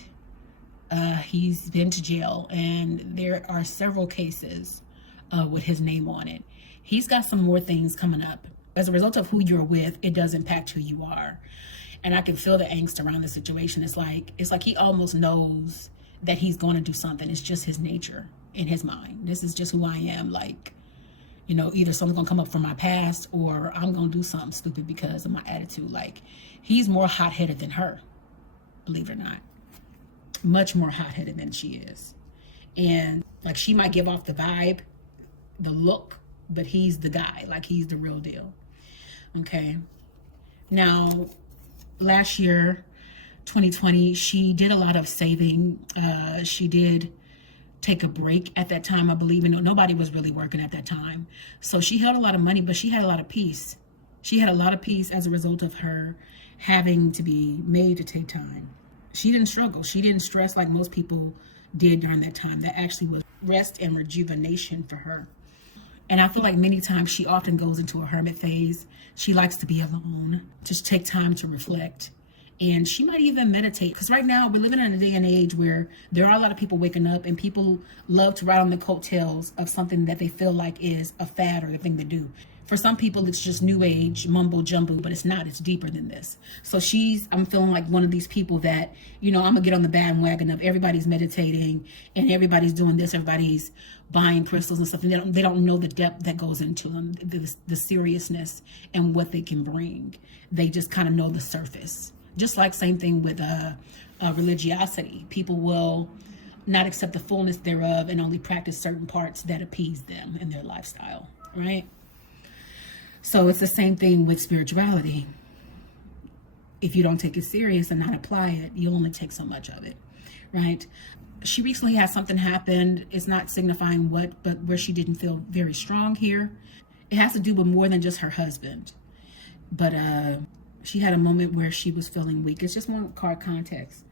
He's been to jail, and there are several cases with his name on it. He's got some more things coming up. As a result of who you're with, it does impact who you are. And I can feel the angst around the situation. It's like he almost knows that he's going to do something. It's just his nature in his mind. This is just who I am. Like, you know, either something's going to come up from my past or I'm going to do something stupid because of my attitude. Like, he's more hot-headed than her, believe it or not. Much more hot-headed than she is. And like, she might give off the vibe, the look, but he's the guy. Like, he's the real deal. Okay. Now, last year, 2020, she did a lot of saving. She did take a break at that time, I believe. And nobody was really working at that time. So she held a lot of money, but she had a lot of peace. She had a lot of peace as a result of her having to be made to take time. She didn't struggle. She didn't stress like most people did during that time. That actually was rest and rejuvenation for her. And I feel like many times she often goes into a hermit phase. She likes to be alone, just take time to reflect. And she might even meditate, because right now we're living in a day and age where there are a lot of people waking up and people love to ride on the coattails of something that they feel like is a fad or the thing to do. For some people, it's just new age mumbo jumbo, but it's not. It's deeper than this. So I'm feeling like one of these people that, you know, I'm gonna get on the bandwagon of everybody's meditating and everybody's doing this, everybody's buying crystals and stuff, and they don't know the depth that goes into them, the seriousness and what they can bring. They just kind of know the surface. Just like same thing with religiosity. People will not accept the fullness thereof and only practice certain parts that appease them in their lifestyle, right? So it's the same thing with spirituality. If you don't take it serious and not apply it, you only take so much of it, right? She recently had something happen. It's not signifying what, but where she didn't feel very strong here. It has to do with more than just her husband. But she had a moment where she was feeling weak. It's just one card context.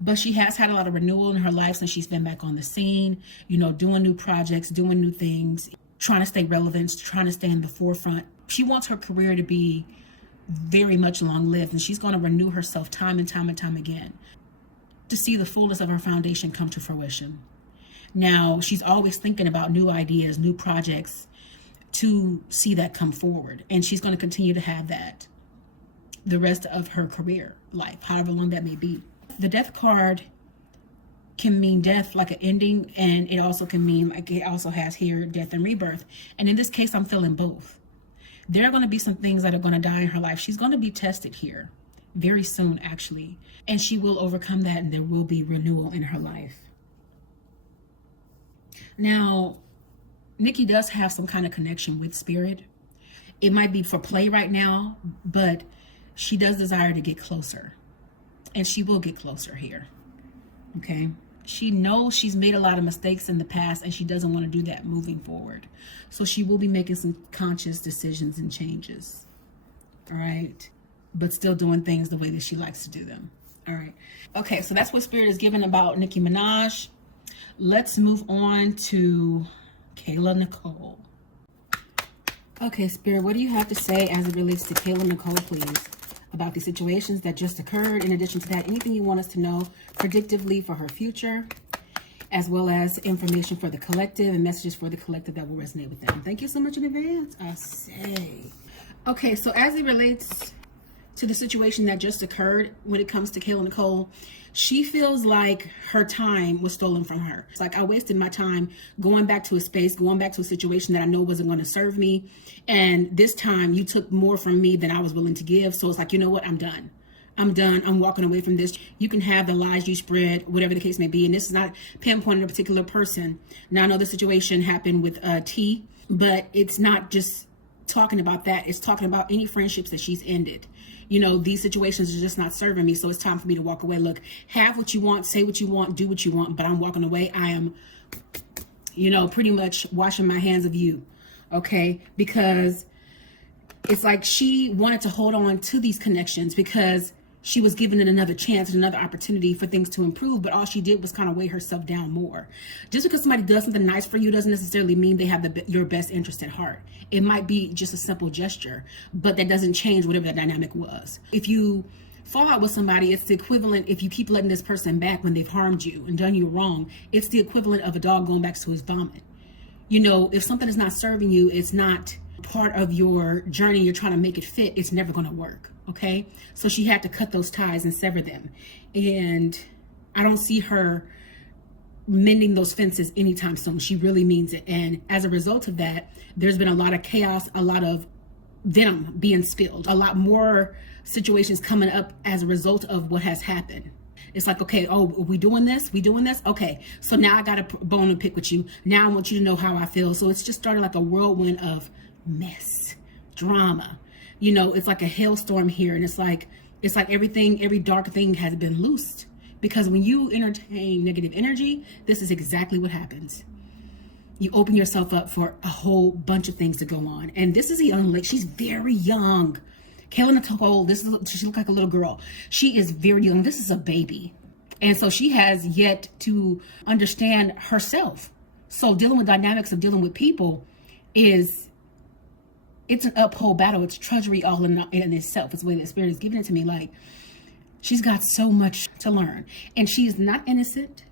But she has had a lot of renewal in her life since she's been back on the scene, you know, doing new projects, doing new things, trying to stay relevant, trying to stay in the forefront. She wants her career to be very much long-lived, and she's going to renew herself time and time and time again to see the fullness of her foundation come to fruition. Now, she's always thinking about new ideas, new projects, to see that come forward. And she's going to continue to have that the rest of her career life, however long that may be. The death card can mean death, like an ending, and it also can mean, like it also has here, death and rebirth. And in this case, I'm feeling both. There are going to be some things that are going to die in her life. She's going to be tested here very soon, actually, and she will overcome that, and there will be renewal in her life. Now, Nicki does have some kind of connection with spirit. It might be for play right now, but she does desire to get closer, and she will get closer here. Okay, she knows she's made a lot of mistakes in the past, and she doesn't want to do that moving forward. So she will be making some conscious decisions and changes. All right, but still doing things the way that she likes to do them. All right. Okay, so that's what Spirit is giving about Nicki Minaj. Let's move on to Kayla Nicole. Okay, Spirit, what do you have to say as it relates to Kayla Nicole, please, about the situations that just occurred? In addition to that, anything you want us to know predictively for her future, as well as information for the collective and messages for the collective that will resonate with them. Thank you so much in advance, I say. Okay, so as it relates to the situation that just occurred when it comes to Kayla Nicole, she feels like her time was stolen from her. It's like, I wasted my time going back to a space, going back to a situation that I know wasn't going to serve me. And this time you took more from me than I was willing to give. So it's like, you know what? I'm done. I'm done. I'm walking away from this. You can have the lies you spread, whatever the case may be. And this is not pinpointing a particular person. Now, I know the situation happened with T, but it's not just talking about that. It's talking about any friendships that she's ended. You know, these situations are just not serving me. So it's time for me to walk away. Look, have what you want, say what you want, do what you want, but I'm walking away. I am, you know, pretty much washing my hands of you. Okay. Because it's like she wanted to hold on to these connections because she was given it another chance and another opportunity for things to improve, but all she did was kind of weigh herself down more. Just because somebody does something nice for you doesn't necessarily mean they have your best interest at heart. It might be just a simple gesture, but that doesn't change whatever that dynamic was. If you fall out with somebody, it's the equivalent, if you keep letting this person back when they've harmed you and done you wrong, it's the equivalent of a dog going back to his vomit. You know, if something is not serving you, it's not part of your journey, you're trying to make it fit, it's never going to work. Okay, so she had to cut those ties and sever them, and I don't see her mending those fences anytime soon. She really means it, and as a result of that, there's been a lot of chaos, a lot of venom being spilled, a lot more situations coming up as a result of what has happened. It's like, okay, oh, we doing this? Okay, so now I got a bone to pick with you. Now I want you to know how I feel. So it's just started like a whirlwind of mess, drama. You know, it's like a hailstorm here, and it's like everything, every dark thing has been loosed. Because when you entertain negative energy, this is exactly what happens. You open yourself up for a whole bunch of things to go on. And this is a young lady. She's very young. Kayla Nicole, she looks like a little girl. She is very young. This is a baby. And so she has yet to understand herself. So dealing with dynamics of dealing with people it's an uphill battle. It's treachery all in itself. It's the way the Spirit is giving it to me. Like, she's got so much to learn. And she's not innocent.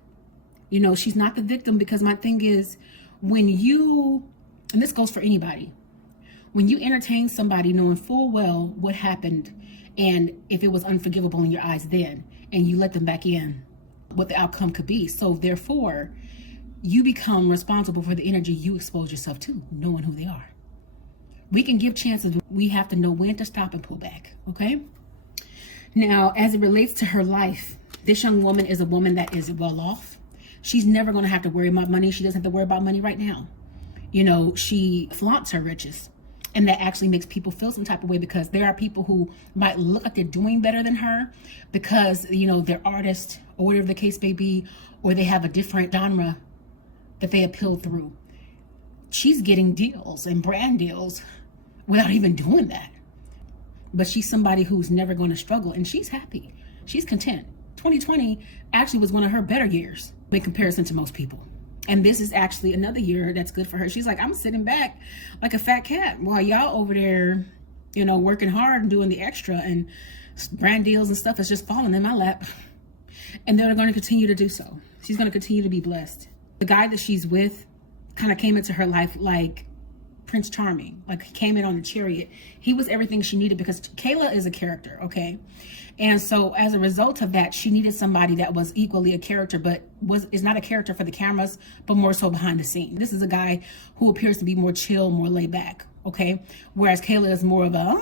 You know, she's not the victim, because my thing is, when you, and this goes for anybody, when you entertain somebody knowing full well what happened, and if it was unforgivable in your eyes then, and you let them back in, what the outcome could be. So therefore, you become responsible for the energy you expose yourself to, knowing who they are. We can give chances. We have to know when to stop and pull back. Okay. Now, as it relates to her life, this young woman is a woman that is well off. She's never going to have to worry about money. She doesn't have to worry about money right now. You know, she flaunts her riches, and that actually makes people feel some type of way, because there are people who might look like they're doing better than her because, you know, they're artists or whatever the case may be, or they have a different genre that they appeal through. She's getting deals and brand deals without even doing that. But she's somebody who's never going to struggle, and she's happy. She's content. 2020 actually was one of her better years in comparison to most people. And this is actually another year that's good for her. She's like, I'm sitting back like a fat cat while y'all over there, you know, working hard and doing the extra, and brand deals and stuff is just falling in my lap. And they're going to continue to do so. She's going to continue to be blessed. The guy that she's with kind of came into her life like Prince Charming. Like, he came in on the chariot. He was everything she needed, because Kayla is a character, okay? And so as a result of that, she needed somebody that was equally a character, but is not a character for the cameras, but more so behind the scene. This is a guy who appears to be more chill, more laid back, okay? Whereas Kayla is more of a,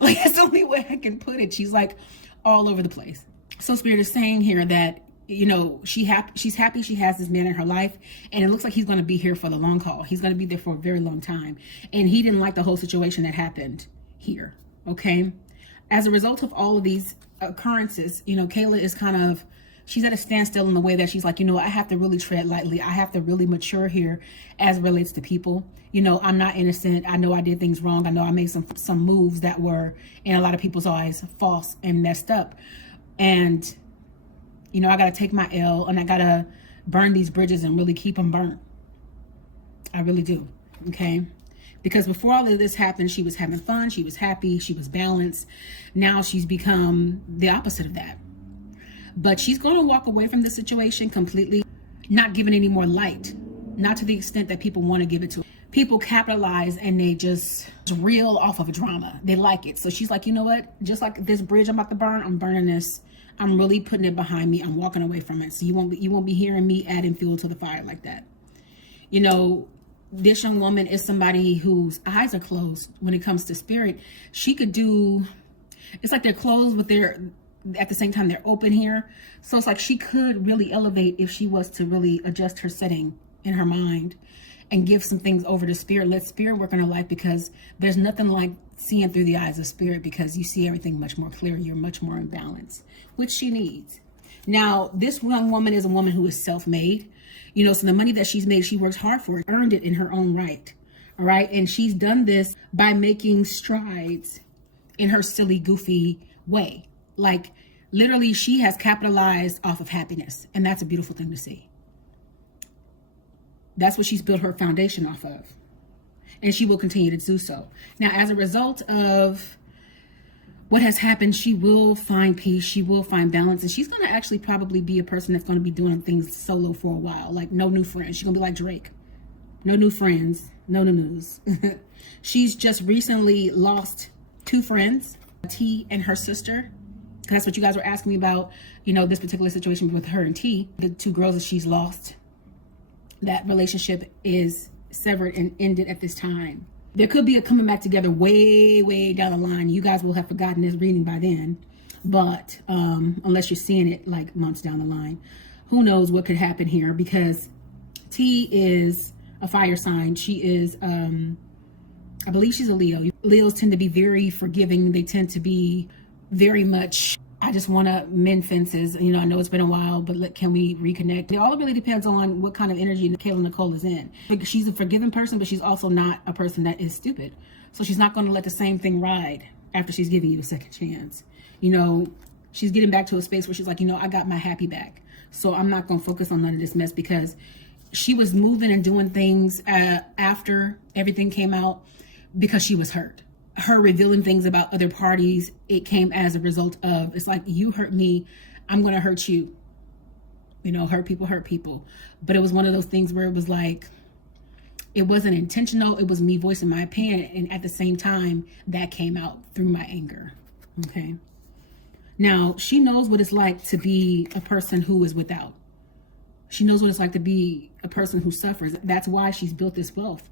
like, that's the only way I can put it. She's like all over the place. So Spirit is saying here that, you know, she's happy she has this man in her life, and it looks like he's going to be here for the long haul. He's going to be there for a very long time. And he didn't like the whole situation that happened here, okay? As a result of all of these occurrences, you know, Kayla is she's at a standstill in the way that she's like, you know, I have to really tread lightly. I have to really mature here as it relates to people. You know, I'm not innocent. I know I did things wrong. I know I made some moves that were, in a lot of people's eyes, false and messed up. And, you know, I got to take my L, and I got to burn these bridges and really keep them burnt. I really do. Okay. Because before all of this happened, she was having fun, she was happy, she was balanced. Now she's become the opposite of that. But she's going to walk away from this situation completely, not giving any more light, not to the extent that people want to give it to. People capitalize and they just reel off of a drama. They like it. So she's like, you know what? Just like this bridge I'm about to burn, I'm burning this. I'm really putting it behind me. I'm walking away from it. So you won't be hearing me adding fuel to the fire like that. You know, this young woman is somebody whose eyes are closed when it comes to spirit. She could do, it's like they're closed, but at the same time they're open here. So it's like she could really elevate if she was to really adjust her setting in her mind and give some things over to spirit. Let spirit work in her life, because there's nothing like seeing through the eyes of spirit, because you see everything much more clear. You're much more in balance, which she needs. Now, this young woman is a woman who is self-made. You know, so the money that she's made, she works hard for it, earned it in her own right. All right. And she's done this by making strides in her silly, goofy way. Like, literally, she has capitalized off of happiness. And that's a beautiful thing to see. That's what she's built her foundation off of. And she will continue to do so. Now, as a result of what has happened, she will find peace, she will find balance, and she's going to actually probably be a person that's going to be doing things solo for a while. Like, no new friends. She's going to be like Drake. No new friends, no new news. She's just recently lost 2 friends, T and her sister. That's what you guys were asking me about, you know, this particular situation with her and T. The 2 girls that she's lost, that relationship is severed and ended at this time. There could be a coming back together way, way down the line. You guys will have forgotten this reading by then. But unless you're seeing it like months down the line, who knows what could happen here, because T is a fire sign. She is, I believe she's a Leo. Leos tend to be very forgiving. They tend to be very much, I just want to mend fences. You know, I know it's been a while, but can we reconnect? It all really depends on what kind of energy Kayla Nicole is in. She's a forgiving person, but she's also not a person that is stupid. So she's not going to let the same thing ride after she's giving you a second chance. You know, she's getting back to a space where she's like, you know, I got my happy back. So I'm not going to focus on none of this mess, because she was moving and doing things after everything came out because she was hurt. Her revealing things about other parties, it came as a result of, it's like, you hurt me, I'm going to hurt you. You know, hurt people. But it was one of those things where it was like, it wasn't intentional. It was me voicing my opinion. And at the same time, that came out through my anger. Okay. Now, she knows what it's like to be a person who is without. She knows what it's like to be a person who suffers. That's why she's built this wealth.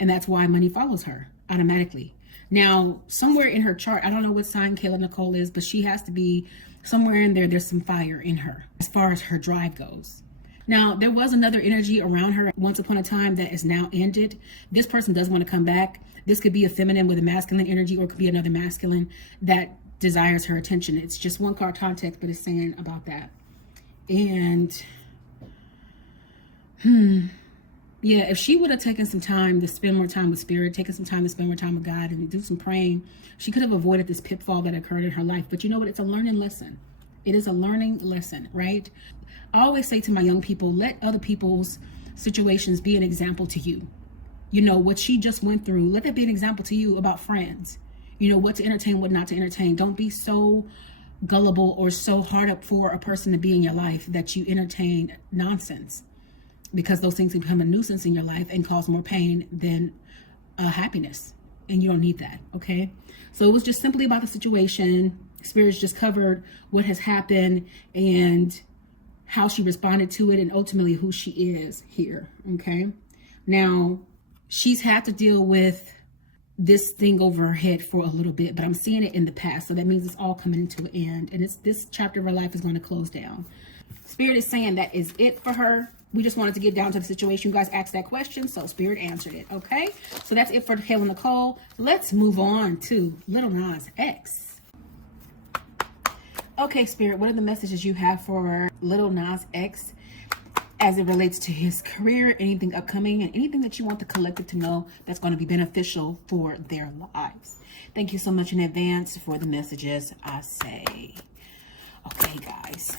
And that's why money follows her automatically. Now, somewhere in her chart, I don't know what sign Kayla Nicole is, but she has to be somewhere in there. There's some fire in her as far as her drive goes. Now, there was another energy around her once upon a time that is now ended. This person does want to come back. This could be a feminine with a masculine energy, or it could be another masculine that desires her attention. It's just one card context, but it's saying about that. And, yeah, if she would have taken some time to spend more time with spirit, taken some time to spend more time with God and do some praying, she could have avoided this pitfall that occurred in her life. But you know what? It's a learning lesson. It is a learning lesson, right? I always say to my young people, let other people's situations be an example to you. You know, what she just went through, let that be an example to you about friends. You know, what to entertain, what not to entertain. Don't be so gullible or so hard up for a person to be in your life that you entertain nonsense, because those things can become a nuisance in your life and cause more pain than happiness, and you don't need that. Okay, so it was just simply about the situation. Spirits just covered what has happened and how she responded to it, and ultimately who she is here. Okay, now she's had to deal with this thing over her head for a little bit, but I'm seeing it in the past, so that means it's all coming to an end, and it's this chapter of her life is going to close down. Spirit is saying that is it for her. We just wanted to get down to the situation. You guys asked that question, so Spirit answered it. Okay, so that's it for Kayla Nicole. Let's move on to Lil Nas X. Okay, Spirit, what are the messages you have for Lil Nas X as it relates to his career, anything upcoming, and anything that you want the collective to know that's going to be beneficial for their lives? Thank you so much in advance for the messages, I say. Okay, guys.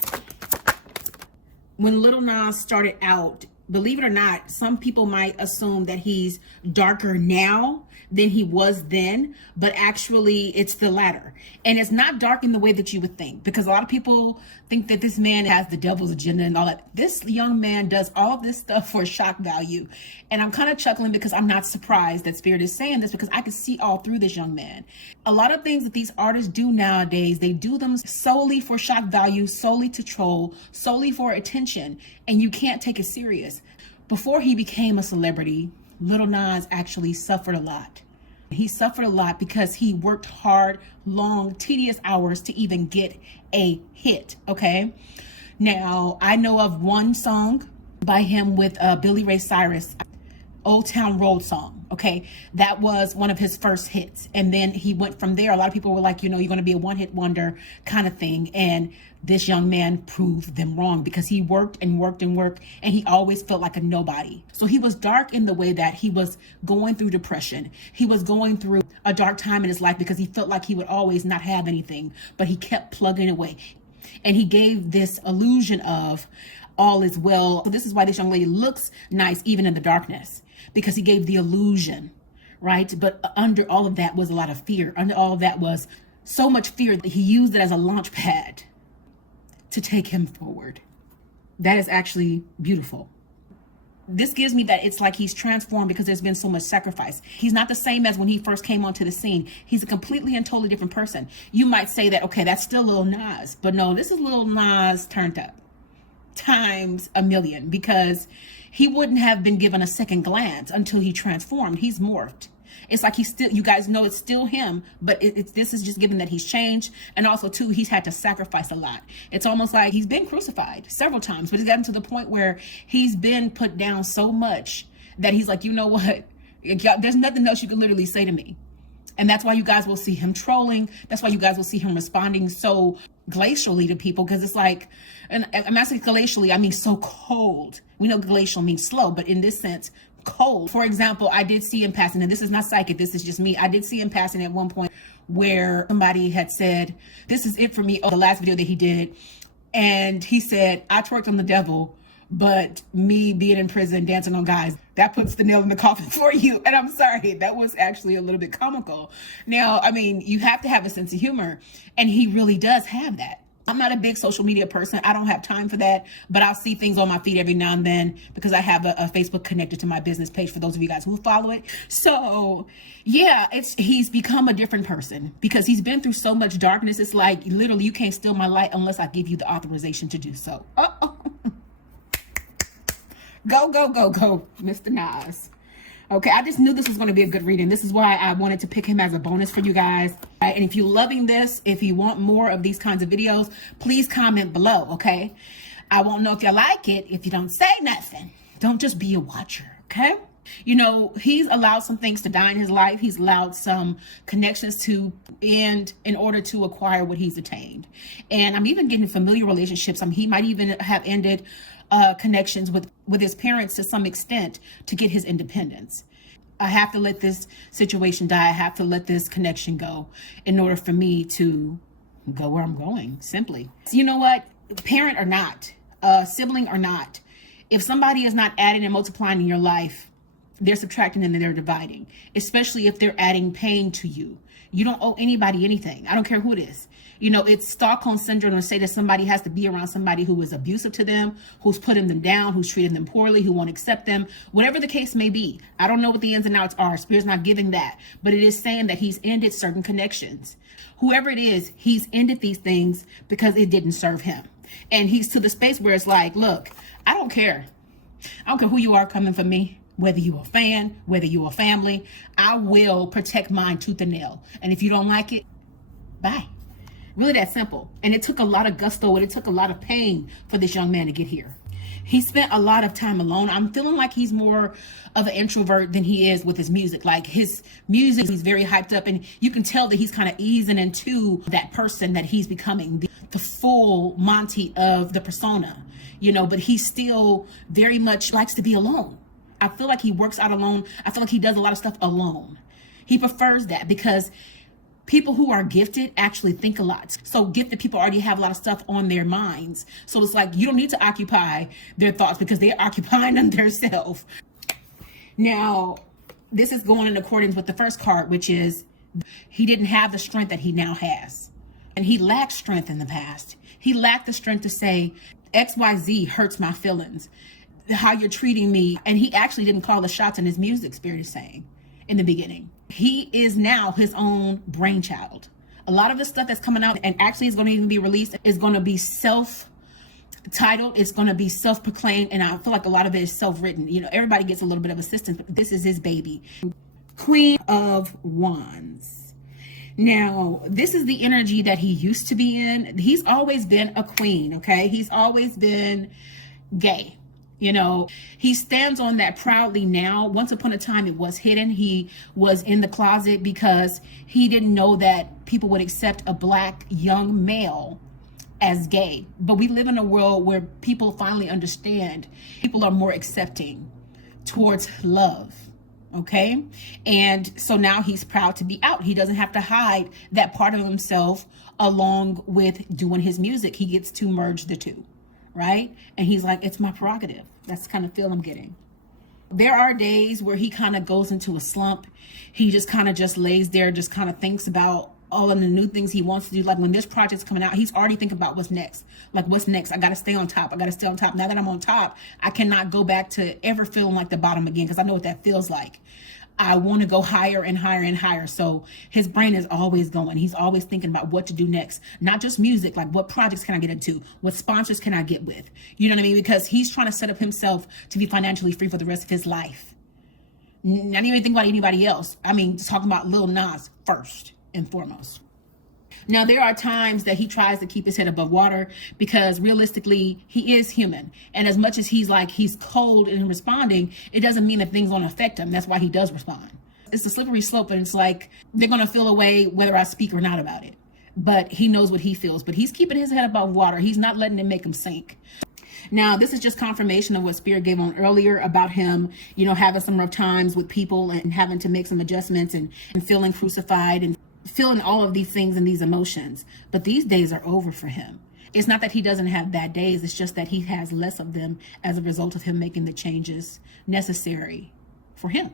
When Lil Nas started out, believe it or not, some people might assume that he's darker now than he was then, but actually it's the latter. And it's not dark in the way that you would think, because a lot of people think that this man has the devil's agenda and all that. This young man does all this stuff for shock value. And I'm kind of chuckling because I'm not surprised that Spirit is saying this, because I can see all through this young man. A lot of things that these artists do nowadays, they do them solely for shock value, solely to troll, solely for attention, and you can't take it serious. Before he became a celebrity, Lil Nas actually suffered a lot. He suffered a lot because he worked hard, long, tedious hours to even get a hit, okay? Now, I know of one song by him with Billy Ray Cyrus, Old Town Road song, okay? That was one of his first hits. And then he went from there. A lot of people were like, you know, you're going to be a one-hit wonder kind of thing. And this young man proved them wrong, because he worked and worked and worked, and he always felt like a nobody. So he was dark in the way that he was going through depression. He was going through a dark time in his life because he felt like he would always not have anything, but he kept plugging away. And he gave this illusion of all is well. So this is why this young lady looks nice even in the darkness, because he gave the illusion, right? But under all of that was a lot of fear. Under all of that was so much fear that he used it as a launch pad to take him forward. That is actually beautiful. This gives me that it's like he's transformed because there's been so much sacrifice. He's not the same as when he first came onto the scene. He's a completely and totally different person. You might say that, okay, that's still Lil Nas, but no, this is Lil Nas turned up times a million, because he wouldn't have been given a second glance until he transformed. He's morphed. It's like he's still, you guys know it's still him, but this is just given that he's changed. And also too, he's had to sacrifice a lot. It's almost like he's been crucified several times, but he's gotten to the point where he's been put down so much that he's like, you know what? There's nothing else you can literally say to me. And that's why you guys will see him trolling. That's why you guys will see him responding so glacially to people, because it's like, and I'm not saying glacially, I mean so cold. We know glacial means slow, but in this sense, cold. For example, I did see him passing, and this is not psychic, this is just me. I did see him passing at one point where somebody had said, this is it for me, the last video that he did. And he said, I twerked on the devil, but me being in prison, dancing on guys, that puts the nail in the coffin for you. And I'm sorry, that was actually a little bit comical. Now, I mean, you have to have a sense of humor, and he really does have that. I'm not a big social media person. I don't have time for that, but I'll see things on my feed every now and then because I have a Facebook connected to my business page for those of you guys who follow it. So yeah, he's become a different person because he's been through so much darkness. It's like literally you can't steal my light unless I give you the authorization to do so. Uh-oh. Go, go, go, go, Mr. Nas. Okay, I just knew this was going to be a good reading. This is why I wanted to pick him as a bonus for you guys. And if you're loving this, if you want more of these kinds of videos, please comment below, okay? I won't know if you like it if you don't say nothing. Don't just be a watcher, okay? You know, he's allowed some things to die in his life. He's allowed some connections to end in order to acquire what he's attained. And I'm even getting familiar relationships. He might even have ended connections with his parents to some extent to get his independence. I have to let this situation die. I have to let this connection go in order for me to go where I'm going, simply. So you know what? Parent or not, sibling or not, if somebody is not adding and multiplying in your life, They're subtracting and they're dividing, especially if they're adding pain to you. You don't owe anybody anything. I don't care who it is. You know, it's Stockholm syndrome to say that somebody has to be around somebody who is abusive to them, who's putting them down, who's treating them poorly, who won't accept them, whatever the case may be. I don't know what the ins and outs are. Spirit's not giving that, but it is saying that he's ended certain connections. Whoever it is, he's ended these things because it didn't serve him. And he's to the space where it's like, look, I don't care. I don't care who you are coming for me. Whether you're a fan, whether you're a family, I will protect mine tooth and nail. And if you don't like it, bye. Really that simple. And it took a lot of gusto and it took a lot of pain for this young man to get here. He spent a lot of time alone. I'm feeling like he's more of an introvert than he is with his music. Like his music, he's very hyped up, and you can tell that he's kind of easing into that person that he's becoming, the full Monty of the persona, you know, but he still very much likes to be alone. I feel like he works out alone. I feel like he does a lot of stuff alone. He prefers that because people who are gifted actually think a lot. So gifted people already have a lot of stuff on their minds. So it's like you don't need to occupy their thoughts because they're occupying them themselves. Now, this is going in accordance with the first card, which is he didn't have the strength that he now has. And he lacked strength in the past. He lacked the strength to say, XYZ hurts my feelings. How you're treating me. And he actually didn't call the shots in his music, Spirit is saying, in the beginning. He is now his own brainchild. A lot of the stuff that's coming out and actually is going to even be released is going to be self-titled. It's going to be self-proclaimed. And I feel like a lot of it is self-written. You know, everybody gets a little bit of assistance, but this is his baby. Queen of Wands. Now, this is the energy that he used to be in. He's always been a queen, okay? He's always been gay. You know, he stands on that proudly now. Once upon a time, it was hidden. He was in the closet because he didn't know that people would accept a black young male as gay. But we live in a world where people finally understand. People are more accepting towards love. Okay. And so now he's proud to be out. He doesn't have to hide that part of himself along with doing his music. He gets to merge the two. Right? And he's like, it's my prerogative. That's the kind of feel I'm getting. There are days where he kind of goes into a slump. He just kind of just lays there, just kind of thinks about all of the new things he wants to do. Like when this project's coming out, he's already thinking about what's next. Like what's next? I got to stay on top. I got to stay on top. Now that I'm on top, I cannot go back to ever feeling like the bottom again because I know what that feels like. I want to go higher and higher and higher. So his brain is always going. He's always thinking about what to do next. Not just music, like what projects can I get into? What sponsors can I get with? You know what I mean? Because he's trying to set up himself to be financially free for the rest of his life. Not even think about anybody else. I mean, just talking about Lil Nas first and foremost. Now, there are times that he tries to keep his head above water because realistically, he is human. And as much as he's cold in responding, it doesn't mean that things won't affect him. That's why he does respond. It's a slippery slope, and it's like they're going to feel a way whether I speak or not about it. But he knows what he feels. But he's keeping his head above water. He's not letting it make him sink. Now, this is just confirmation of what Spirit gave on earlier about him, you know, having some rough times with people and having to make some adjustments and feeling crucified and feeling all of these things and these emotions. But these days are over for him. It's not that he doesn't have bad days. It's just that he has less of them as a result of him making the changes necessary for him,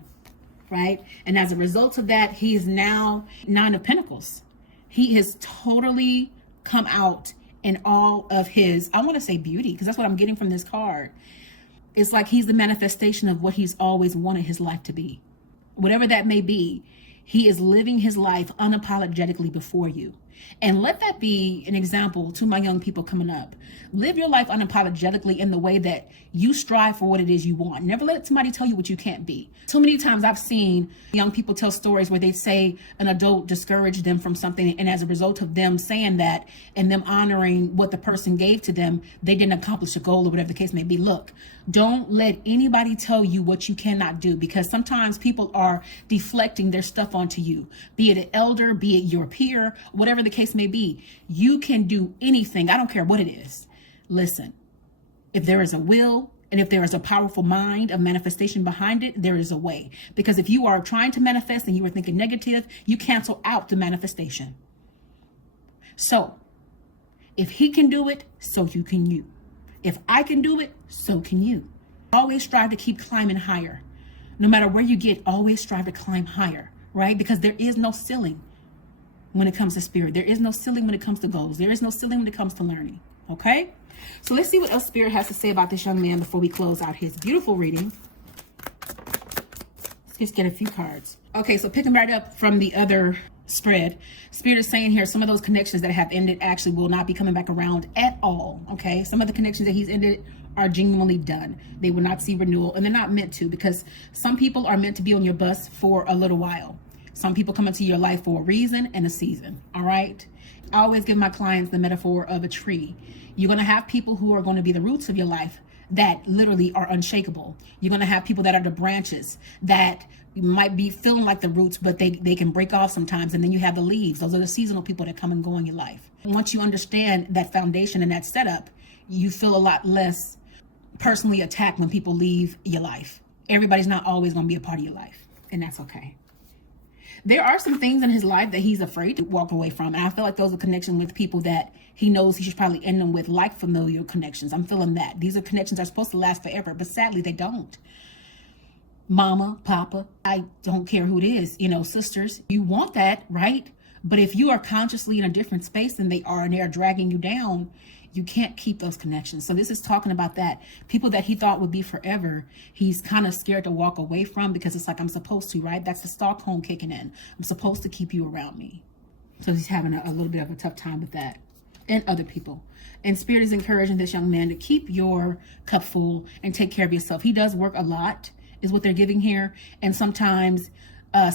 right? And as a result of that, he is now Nine of Pentacles. He has totally come out in all of his, I want to say beauty, because that's what I'm getting from this card. It's like he's the manifestation of what he's always wanted his life to be. Whatever that may be, he is living his life unapologetically before you. And let that be an example to my young people coming up. Live your life unapologetically in the way that you strive for what it is you want. Never let somebody tell you what you can't be. Too many times I've seen young people tell stories where they say an adult discouraged them from something, and as a result of them saying that and them honoring what the person gave to them, they didn't accomplish a goal or whatever the case may be. Look, don't let anybody tell you what you cannot do, because sometimes people are deflecting their stuff onto you, be it an elder, be it your peer, whatever the case may be. You can do anything. I don't care what it is. Listen, if there is a will and if there is a powerful mind of manifestation behind it, there is a way. Because if you are trying to manifest and you are thinking negative, you cancel out the manifestation. So if he can do it, so you can you. If I can do it, so can you. Always strive to keep climbing higher. No matter where you get, always strive to climb higher, right? Because there is no ceiling when it comes to spirit. There is no ceiling when it comes to goals. There is no ceiling when it comes to learning, okay? So let's see what else Spirit has to say about this young man before we close out his beautiful reading. Let's just get a few cards. Okay, so picking right up from the other spread, Spirit is saying here some of those connections that have ended actually will not be coming back around at all, okay? Some of the connections that he's ended are genuinely done. They will not see renewal, and they're not meant to, because some people are meant to be on your bus for a little while. Some people come into your life for a reason and a season, all right? I always give my clients the metaphor of a tree. You're going to have people who are going to be the roots of your life that literally are unshakable. You're going to have people that are the branches that might be feeling like the roots, but they can break off sometimes. And then you have the leaves. Those are the seasonal people that come and go in your life. Once you understand that foundation and that setup, you feel a lot less personally attacked when people leave your life. Everybody's not always going to be a part of your life, and that's okay. There are some things in his life that he's afraid to walk away from. And I feel like those are connections with people that he knows he should probably end them with, like familial connections. I'm feeling that. These are connections that are supposed to last forever, but sadly they don't. Mama, papa, I don't care who it is, you know, sisters, you want that, right? But if you are consciously in a different space than they are and they're dragging you down, you can't keep those connections. So this is talking about that. People that he thought would be forever, he's kind of scared to walk away from, because it's like, I'm supposed to, right? That's the Stockholm kicking in. I'm supposed to keep you around me. So he's having a little bit of a tough time with that, and other people. And Spirit is encouraging this young man to keep your cup full and take care of yourself. He does work a lot, is what they're giving here. And sometimes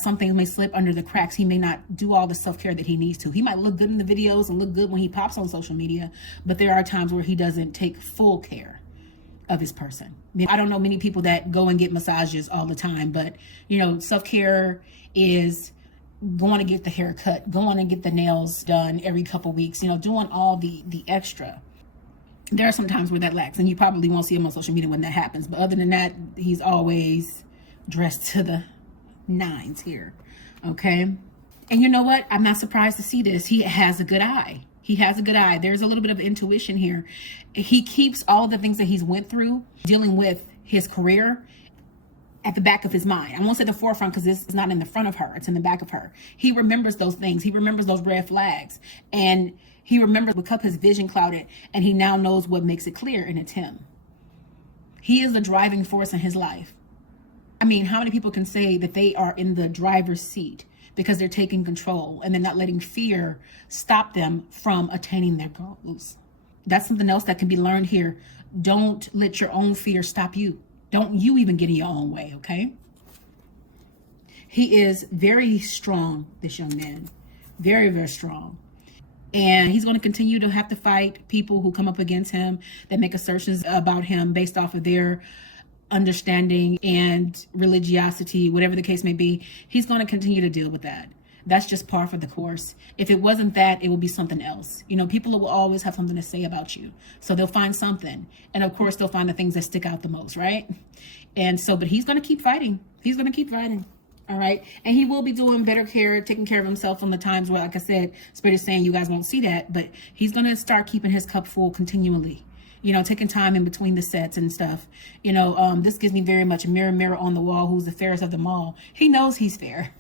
some things may slip under the cracks. He may not do all the self-care that he needs to. He might look good in the videos and look good when he pops on social media, but there are times where he doesn't take full care of his person. I don't know many people that go and get massages all the time, but you know, self-care is going to get the hair cut, going and get the nails done every couple weeks, you know, doing all the extra. There are some times where that lacks, and you probably won't see him on social media when that happens. But other than that, he's always dressed to the nines here, okay? And you know what? I'm not surprised to see this. He has a good eye. He has a good eye. There's a little bit of intuition here. He keeps all the things that he's went through dealing with his career at the back of his mind. I won't say the forefront, because this is not in the front of her. It's in the back of her. He remembers those things. He remembers those red flags. And he remembers what kept his vision clouded. And he now knows what makes it clear, and it's him. He is the driving force in his life. I mean, how many people can say that they are in the driver's seat because they're taking control and they're not letting fear stop them from attaining their goals? That's something else that can be learned here. Don't let your own fear stop you. Don't you even get in your own way, okay? He is very strong, this young man. Very, very strong. And he's going to continue to have to fight people who come up against him, that make assertions about him based off of their understanding and religiosity, whatever the case may be. He's going to continue to deal with that. That's just par for the course. If it wasn't that, it will be something else. You know, people will always have something to say about you. So they'll find something. And of course, they'll find the things that stick out the most, right? And so, but he's going to keep fighting. He's going to keep fighting. All right. And he will be doing better care, taking care of himself on the times where, like I said, Spirit is saying you guys won't see that, but he's going to start keeping his cup full continually. You know, taking time in between the sets and stuff. You know, this gives me very much a mirror, mirror on the wall, who's the fairest of them all. He knows he's fair.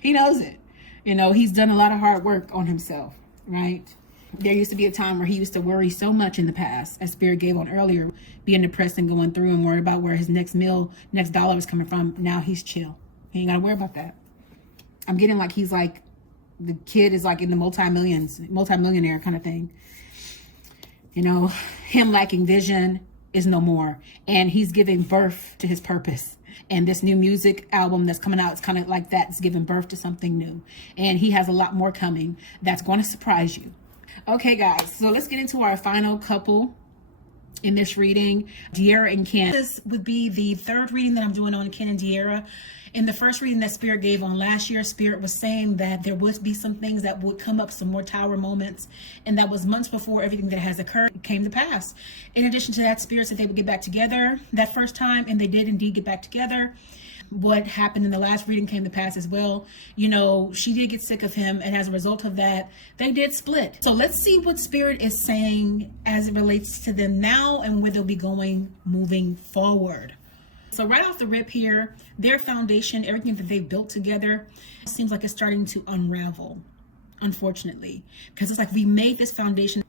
He knows it. You know, he's done a lot of hard work on himself, right? There used to be a time where he used to worry so much in the past, as Spirit gave on earlier, being depressed and going through and worried about where his next meal, next dollar was coming from. Now he's chill. He ain't got to worry about that. I'm getting like he's like, the kid is like in the multi-millionaire kind of thing. You know, him lacking vision is no more. And he's giving birth to his purpose. And this new music album that's coming out, it's kind of like that. It's giving birth to something new. And he has a lot more coming that's going to surprise you. Okay, guys. So let's get into our final couple in this reading, Dearra and Ken. This would be the third reading that I'm doing on Ken and Dearra. In the first reading that Spirit gave on last year, Spirit was saying that there would be some things that would come up, some more tower moments, and that was months before everything that has occurred came to pass. In addition to that, Spirit said they would get back together that first time, and they did indeed get back together. What happened in the last reading came to pass as well. You know, she did get sick of him, and as a result of that, they did split. So let's see what Spirit is saying as it relates to them now and where they'll be going moving forward. So right off the rip here, their foundation, everything that they've built together, seems like it's starting to unravel, unfortunately. Because it's like we made this foundation.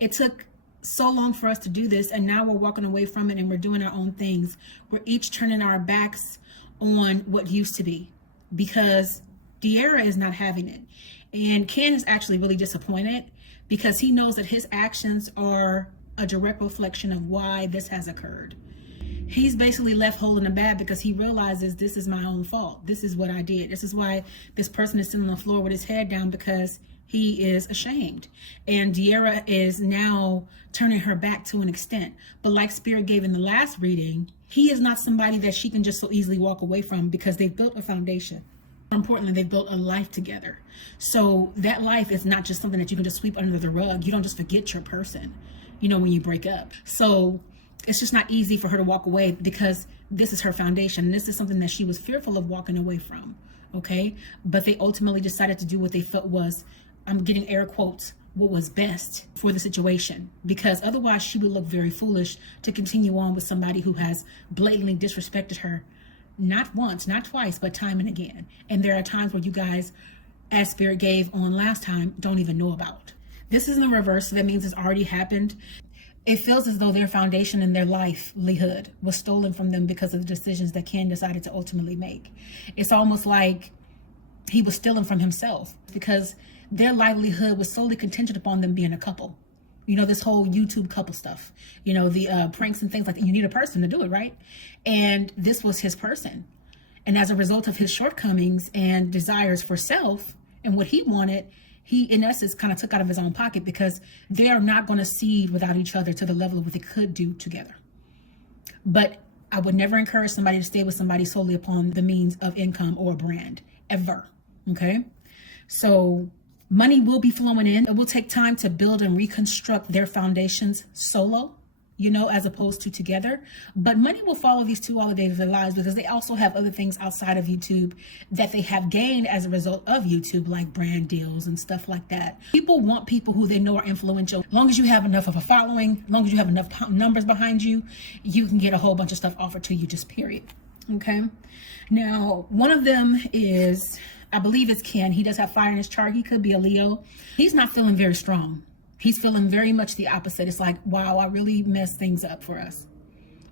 It took so long for us to do this, and now we're walking away from it and we're doing our own things. We're each turning our backs on what used to be because Dearra is not having it. And Ken is actually really disappointed because he knows that his actions are a direct reflection of why this has occurred. He's basically left holding the bag because he realizes this is my own fault. This is what I did. This is why this person is sitting on the floor with his head down, because he is ashamed. And Dearra is now turning her back to an extent. But like Spirit gave in the last reading, he is not somebody that she can just so easily walk away from because they've built a foundation. More importantly, they've built a life together. So that life is not just something that you can just sweep under the rug. You don't just forget your person, you know, when you break up. So it's just not easy for her to walk away because this is her foundation. This is something that she was fearful of walking away from, okay? But they ultimately decided to do what they felt was, I'm getting air quotes, what was best for the situation, because otherwise she would look very foolish to continue on with somebody who has blatantly disrespected her, not once, not twice, but time and again. And there are times where you guys, as Spirit gave on last time, don't even know about. This is in the reverse, so that means it's already happened. It feels as though their foundation and their livelihood was stolen from them because of the decisions that Ken decided to ultimately make. It's almost like he was stealing from himself because their livelihood was solely contingent upon them being a couple. You know, this whole YouTube couple stuff, you know, the pranks and things like that. You need a person to do it, right? And this was his person. And as a result of his shortcomings and desires for self and what he wanted, he, in essence, kind of took out of his own pocket because they are not going to seed without each other to the level of what they could do together. But I would never encourage somebody to stay with somebody solely upon the means of income or brand, ever, okay? So money will be flowing in. It will take time to build and reconstruct their foundations solo, you know, as opposed to together. But money will follow these two all the days of their lives because they also have other things outside of YouTube that they have gained as a result of YouTube, like brand deals and stuff like that. People want people who they know are influential. As long as you have enough of a following, as long as you have enough numbers behind you, you can get a whole bunch of stuff offered to you, just period. Okay. Now, one of them is, I believe it's Ken. He does have fire in his chart. He could be a Leo. He's not feeling very strong. He's feeling very much the opposite. It's like, wow, I really messed things up for us.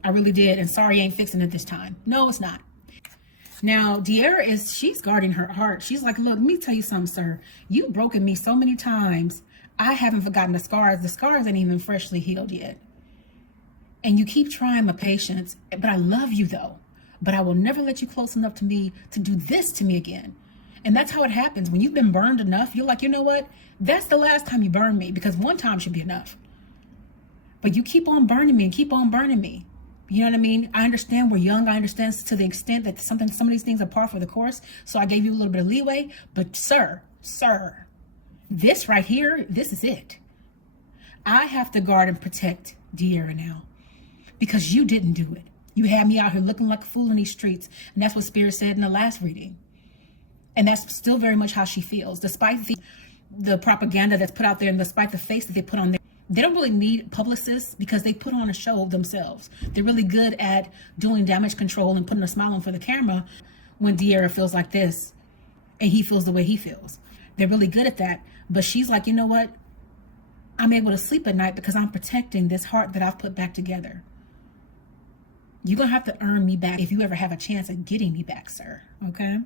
I really did. And sorry, I ain't fixing it this time. No, it's not. Now, Dearra she's guarding her heart. She's like, look, let me tell you something, sir. You've broken me so many times. I haven't forgotten the scars. The scars ain't even freshly healed yet. And you keep trying my patience. But I love you, though. But I will never let you close enough to me to do this to me again. And that's how it happens. When you've been burned enough, you're like, you know what? That's the last time you burn me, because one time should be enough. But you keep on burning me and keep on burning me. You know what I mean? I understand we're young. I understand to the extent that some of these things are par for the course. So I gave you a little bit of leeway. But sir, this right here, this is it. I have to guard and protect Dearra now because you didn't do it. You had me out here looking like a fool in these streets. And that's what Spirit said in the last reading. And that's still very much how she feels, despite the propaganda that's put out there and despite the face that they put on there. They don't really need publicists because they put on a show themselves. They're really good at doing damage control and putting a smile on for the camera when Dearra feels like this and he feels the way he feels. They're really good at that. But she's like, you know what? I'm able to sleep at night because I'm protecting this heart that I've put back together. You're going to have to earn me back if you ever have a chance at getting me back, sir. Okay?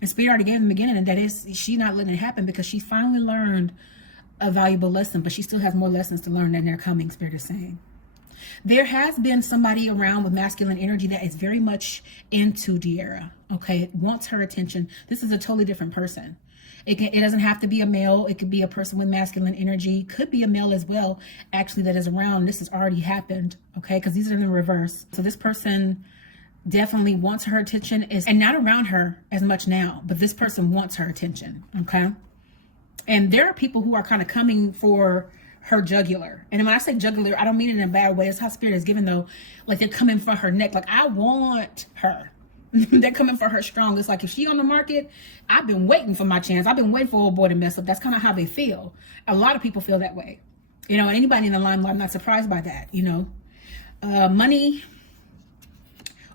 And Spirit already gave in the beginning, and that is, she's not letting it happen because she finally learned a valuable lesson, but she still has more lessons to learn, and they're coming, Spirit is saying. There has been somebody around with masculine energy that is very much into Dearra, okay? Wants her attention. This is a totally different person. It doesn't have to be a male. It could be a person with masculine energy. Could be a male as well, actually, that is around. This has already happened, okay? Because these are in the reverse. So this person definitely wants her attention, and not around her as much now, but this person wants her attention, okay? And there are people who are kind of coming for her jugular. And when I say jugular, I don't mean it in a bad way. It's how Spirit is given, though. Like, they're coming for her neck. Like, I want her. They're coming for her strong. It's like, if she on the market, I've been waiting for my chance. I've been waiting for old boy to mess up. That's kind of how they feel. A lot of people feel that way. You know, and anybody in the limelight, I'm not surprised by that, you know. Money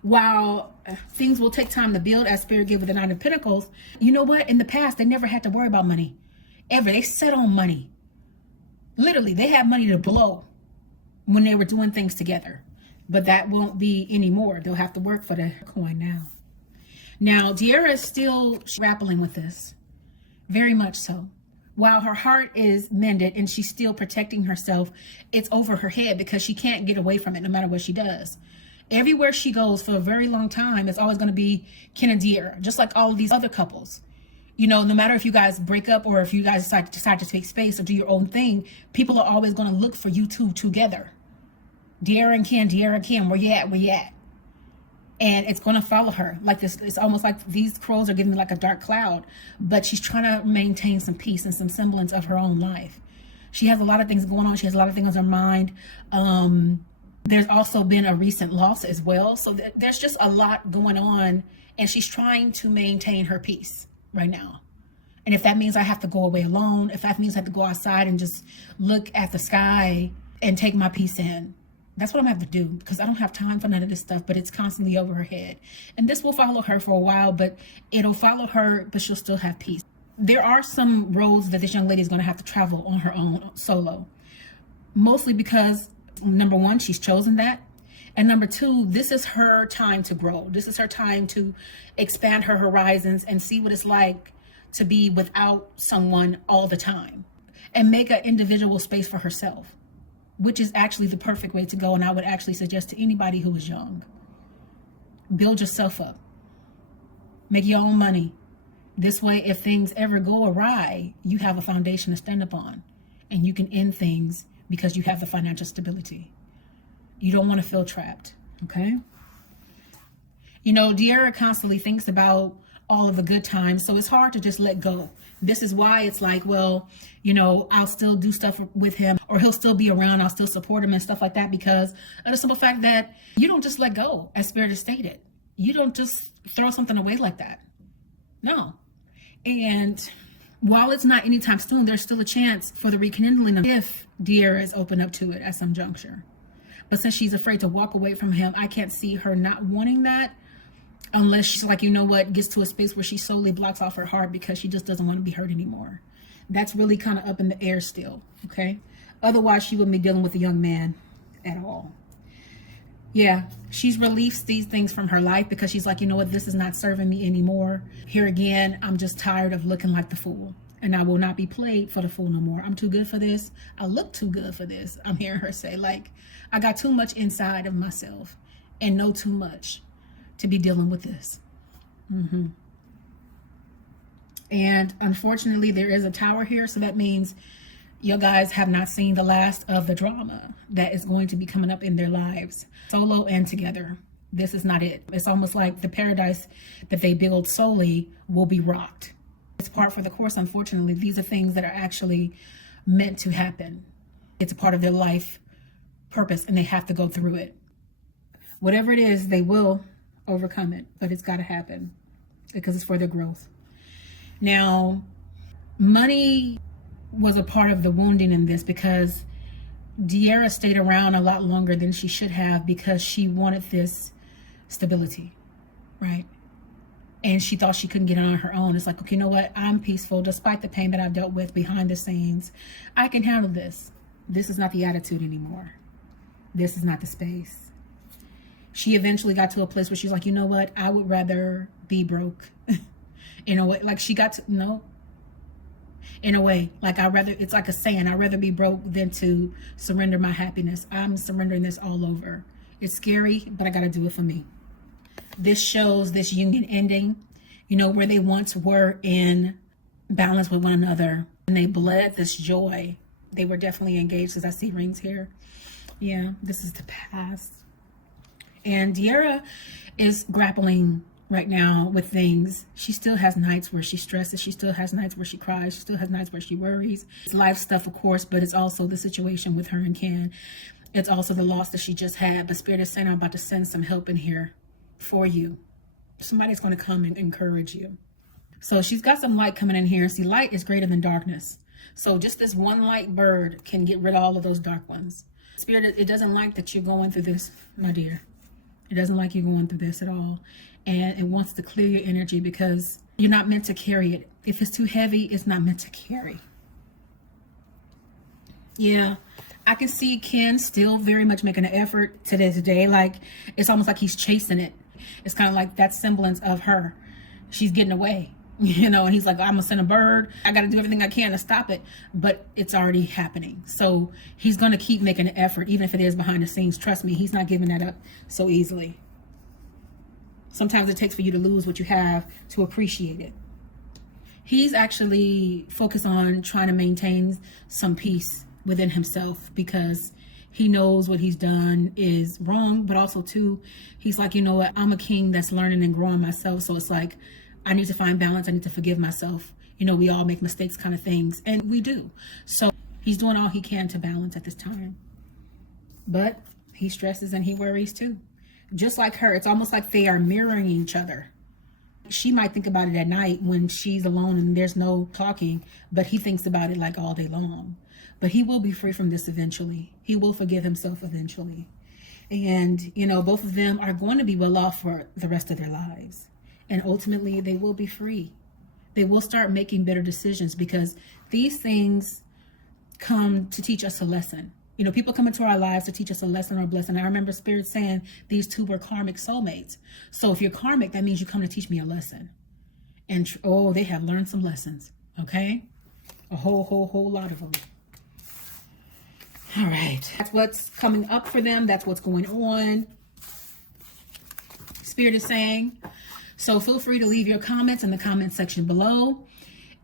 while things will take time to build, as Spirit give with the Nine of Pentacles, you know what? In the past, they never had to worry about money. Ever. They set on money. Literally, they had money to blow when they were doing things together. But that won't be anymore. They'll have to work for the coin now. Now, Dearra is still grappling with this. Very much so. While her heart is mended and she's still protecting herself, it's over her head because she can't get away from it no matter what she does. Everywhere she goes for a very long time, it's always going to be Ken and Dearra, just like all of these other couples. You know, no matter if you guys break up or if you guys decide to take space or do your own thing, people are always going to look for you two together. Dearra and Ken, where you at, where you at? And it's going to follow her like this. It's almost like these crows are giving me like a dark cloud, but she's trying to maintain some peace and some semblance of her own life. She has a lot of things going on. She has a lot of things on her mind. There's also been a recent loss as well. So there's just a lot going on, and she's trying to maintain her peace right now. And if that means I have to go away alone, if that means I have to go outside and just look at the sky and take my peace in, that's what I'm going to have to do, because I don't have time for none of this stuff, but it's constantly over her head. And this will follow her for a while, but it'll follow her, but she'll still have peace. There are some roads that this young lady is going to have to travel on her own, solo. Mostly because, number one, she's chosen that. And number two, this is her time to grow. This is her time to expand her horizons and see what it's like to be without someone all the time. And make an individual space for herself, which is actually the perfect way to go. And I would actually suggest to anybody who is young, build yourself up, make your own money. This way, if things ever go awry, you have a foundation to stand up on, and you can end things because you have the financial stability. You don't want to feel trapped, okay? You know, Dearra constantly thinks about all of the good times, so it's hard to just let go. This is why it's like, well, you know, I'll still do stuff with him, or he'll still be around, I'll still support him and stuff like that, because of the simple fact that you don't just let go, as Spirit has stated. You don't just throw something away like that. No. And while it's not anytime soon, there's still a chance for the rekindling if Dearra is open up to it at some juncture. But since she's afraid to walk away from him, I can't see her not wanting that, unless she's like, you know what, gets to a space where she solely blocks off her heart because she just doesn't want to be hurt anymore. That's really kind of up in the air still, okay? Otherwise, she wouldn't be dealing with a young man at all. Yeah, she's released these things from her life because she's like, you know what, this is not serving me anymore. Here again, I'm just tired of looking like the fool. And I will not be played for the fool no more. I'm too good for this. I look too good for this. I'm hearing her say, like, I got too much inside of myself and know too much to be dealing with this. And unfortunately, there is a tower here. So that means you guys have not seen the last of the drama that is going to be coming up in their lives, solo and together. This is not it. It's almost like the paradise that they build solely will be rocked. It's part for the course. Unfortunately, these are things that are actually meant to happen. It's a part of their life purpose, and they have to go through it. Whatever it is, they will overcome it, but it's got to happen because it's for their growth. Now, money was a part of the wounding in this because Dearra stayed around a lot longer than she should have because she wanted this stability, right? And she thought she couldn't get it on her own. It's like, okay, you know what? I'm peaceful despite the pain that I've dealt with behind the scenes. I can handle this. This is not the attitude anymore. This is not the space. She eventually got to a place where she's like, you know what? I would rather be broke. In a way, like she got to, no. In a way, like it's like a saying, I'd rather be broke than to surrender my happiness. I'm surrendering this all over. It's scary, but I got to do it for me. This shows this union ending, you know, where they once were in balance with one another and they bled this joy. They were definitely engaged, as I see rings here. Yeah, this is the past. And Dearra is grappling right now with things. She still has nights where she stresses. She still has nights where she cries. She still has nights where she worries. It's life stuff, of course, but it's also the situation with her and Ken. It's also the loss that she just had. But Spirit is saying, I'm about to send some help in here for you. Somebody's going to come and encourage you. So she's got some light coming in here. See, light is greater than darkness. So just this one light bird can get rid of all of those dark ones. Spirit, it doesn't like that you're going through this, my dear. It doesn't like you going through this at all. And it wants to clear your energy because you're not meant to carry it. If it's too heavy, it's not meant to carry. Yeah, I can see Ken still very much making an effort to this day. Like, it's almost like he's chasing it. It's kind of like that semblance of her. She's getting away, you know, and he's like, I'm gonna send a bird. I got to do everything I can to stop it, but it's already happening. So he's going to keep making an effort, even if it is behind the scenes. Trust me, he's not giving that up so easily. Sometimes it takes for you to lose what you have to appreciate it. He's actually focused on trying to maintain some peace within himself because he knows what he's done is wrong, but also too, he's like, you know what, I'm a king that's learning and growing myself. So it's like, I need to find balance. I need to forgive myself. You know, we all make mistakes kind of things, and we do. So he's doing all he can to balance at this time. But he stresses and he worries too. Just like her, it's almost like they are mirroring each other. She might think about it at night when she's alone and there's no talking, but he thinks about it like all day long. But he will be free from this eventually. He will forgive himself eventually. And, you know, both of them are going to be well off for the rest of their lives. And ultimately, they will be free. They will start making better decisions because these things come to teach us a lesson. You know, people come into our lives to teach us a lesson or a blessing. I remember Spirit saying these two were karmic soulmates. So if you're karmic, that means you come to teach me a lesson. And oh, they have learned some lessons. Okay? A whole lot of them. All right. That's what's coming up for them. That's what's going on. Spirit is saying. So feel free to leave your comments in the comment section below.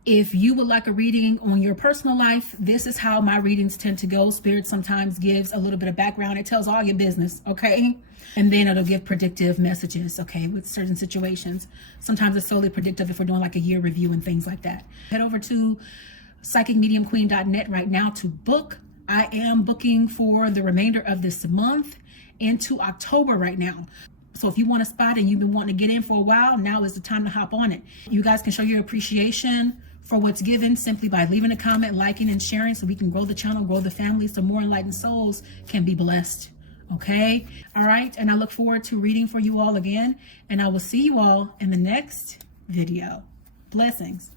If you would like a reading on your personal life, this is how my readings tend to go. Spirit sometimes gives a little bit of background. It tells all your business, okay? And then it'll give predictive messages, okay, with certain situations. Sometimes it's solely predictive if we're doing like a year review and things like that. Head over to psychicmediumqueen.net right now to book. I am booking for the remainder of this month into October right now. So if you want a spot and you've been wanting to get in for a while, now is the time to hop on it. You guys can show your appreciation for what's given simply by leaving a comment, liking, and sharing so we can grow the channel, grow the family, so more enlightened souls can be blessed. Okay? All right. And I look forward to reading for you all again. And I will see you all in the next video. Blessings.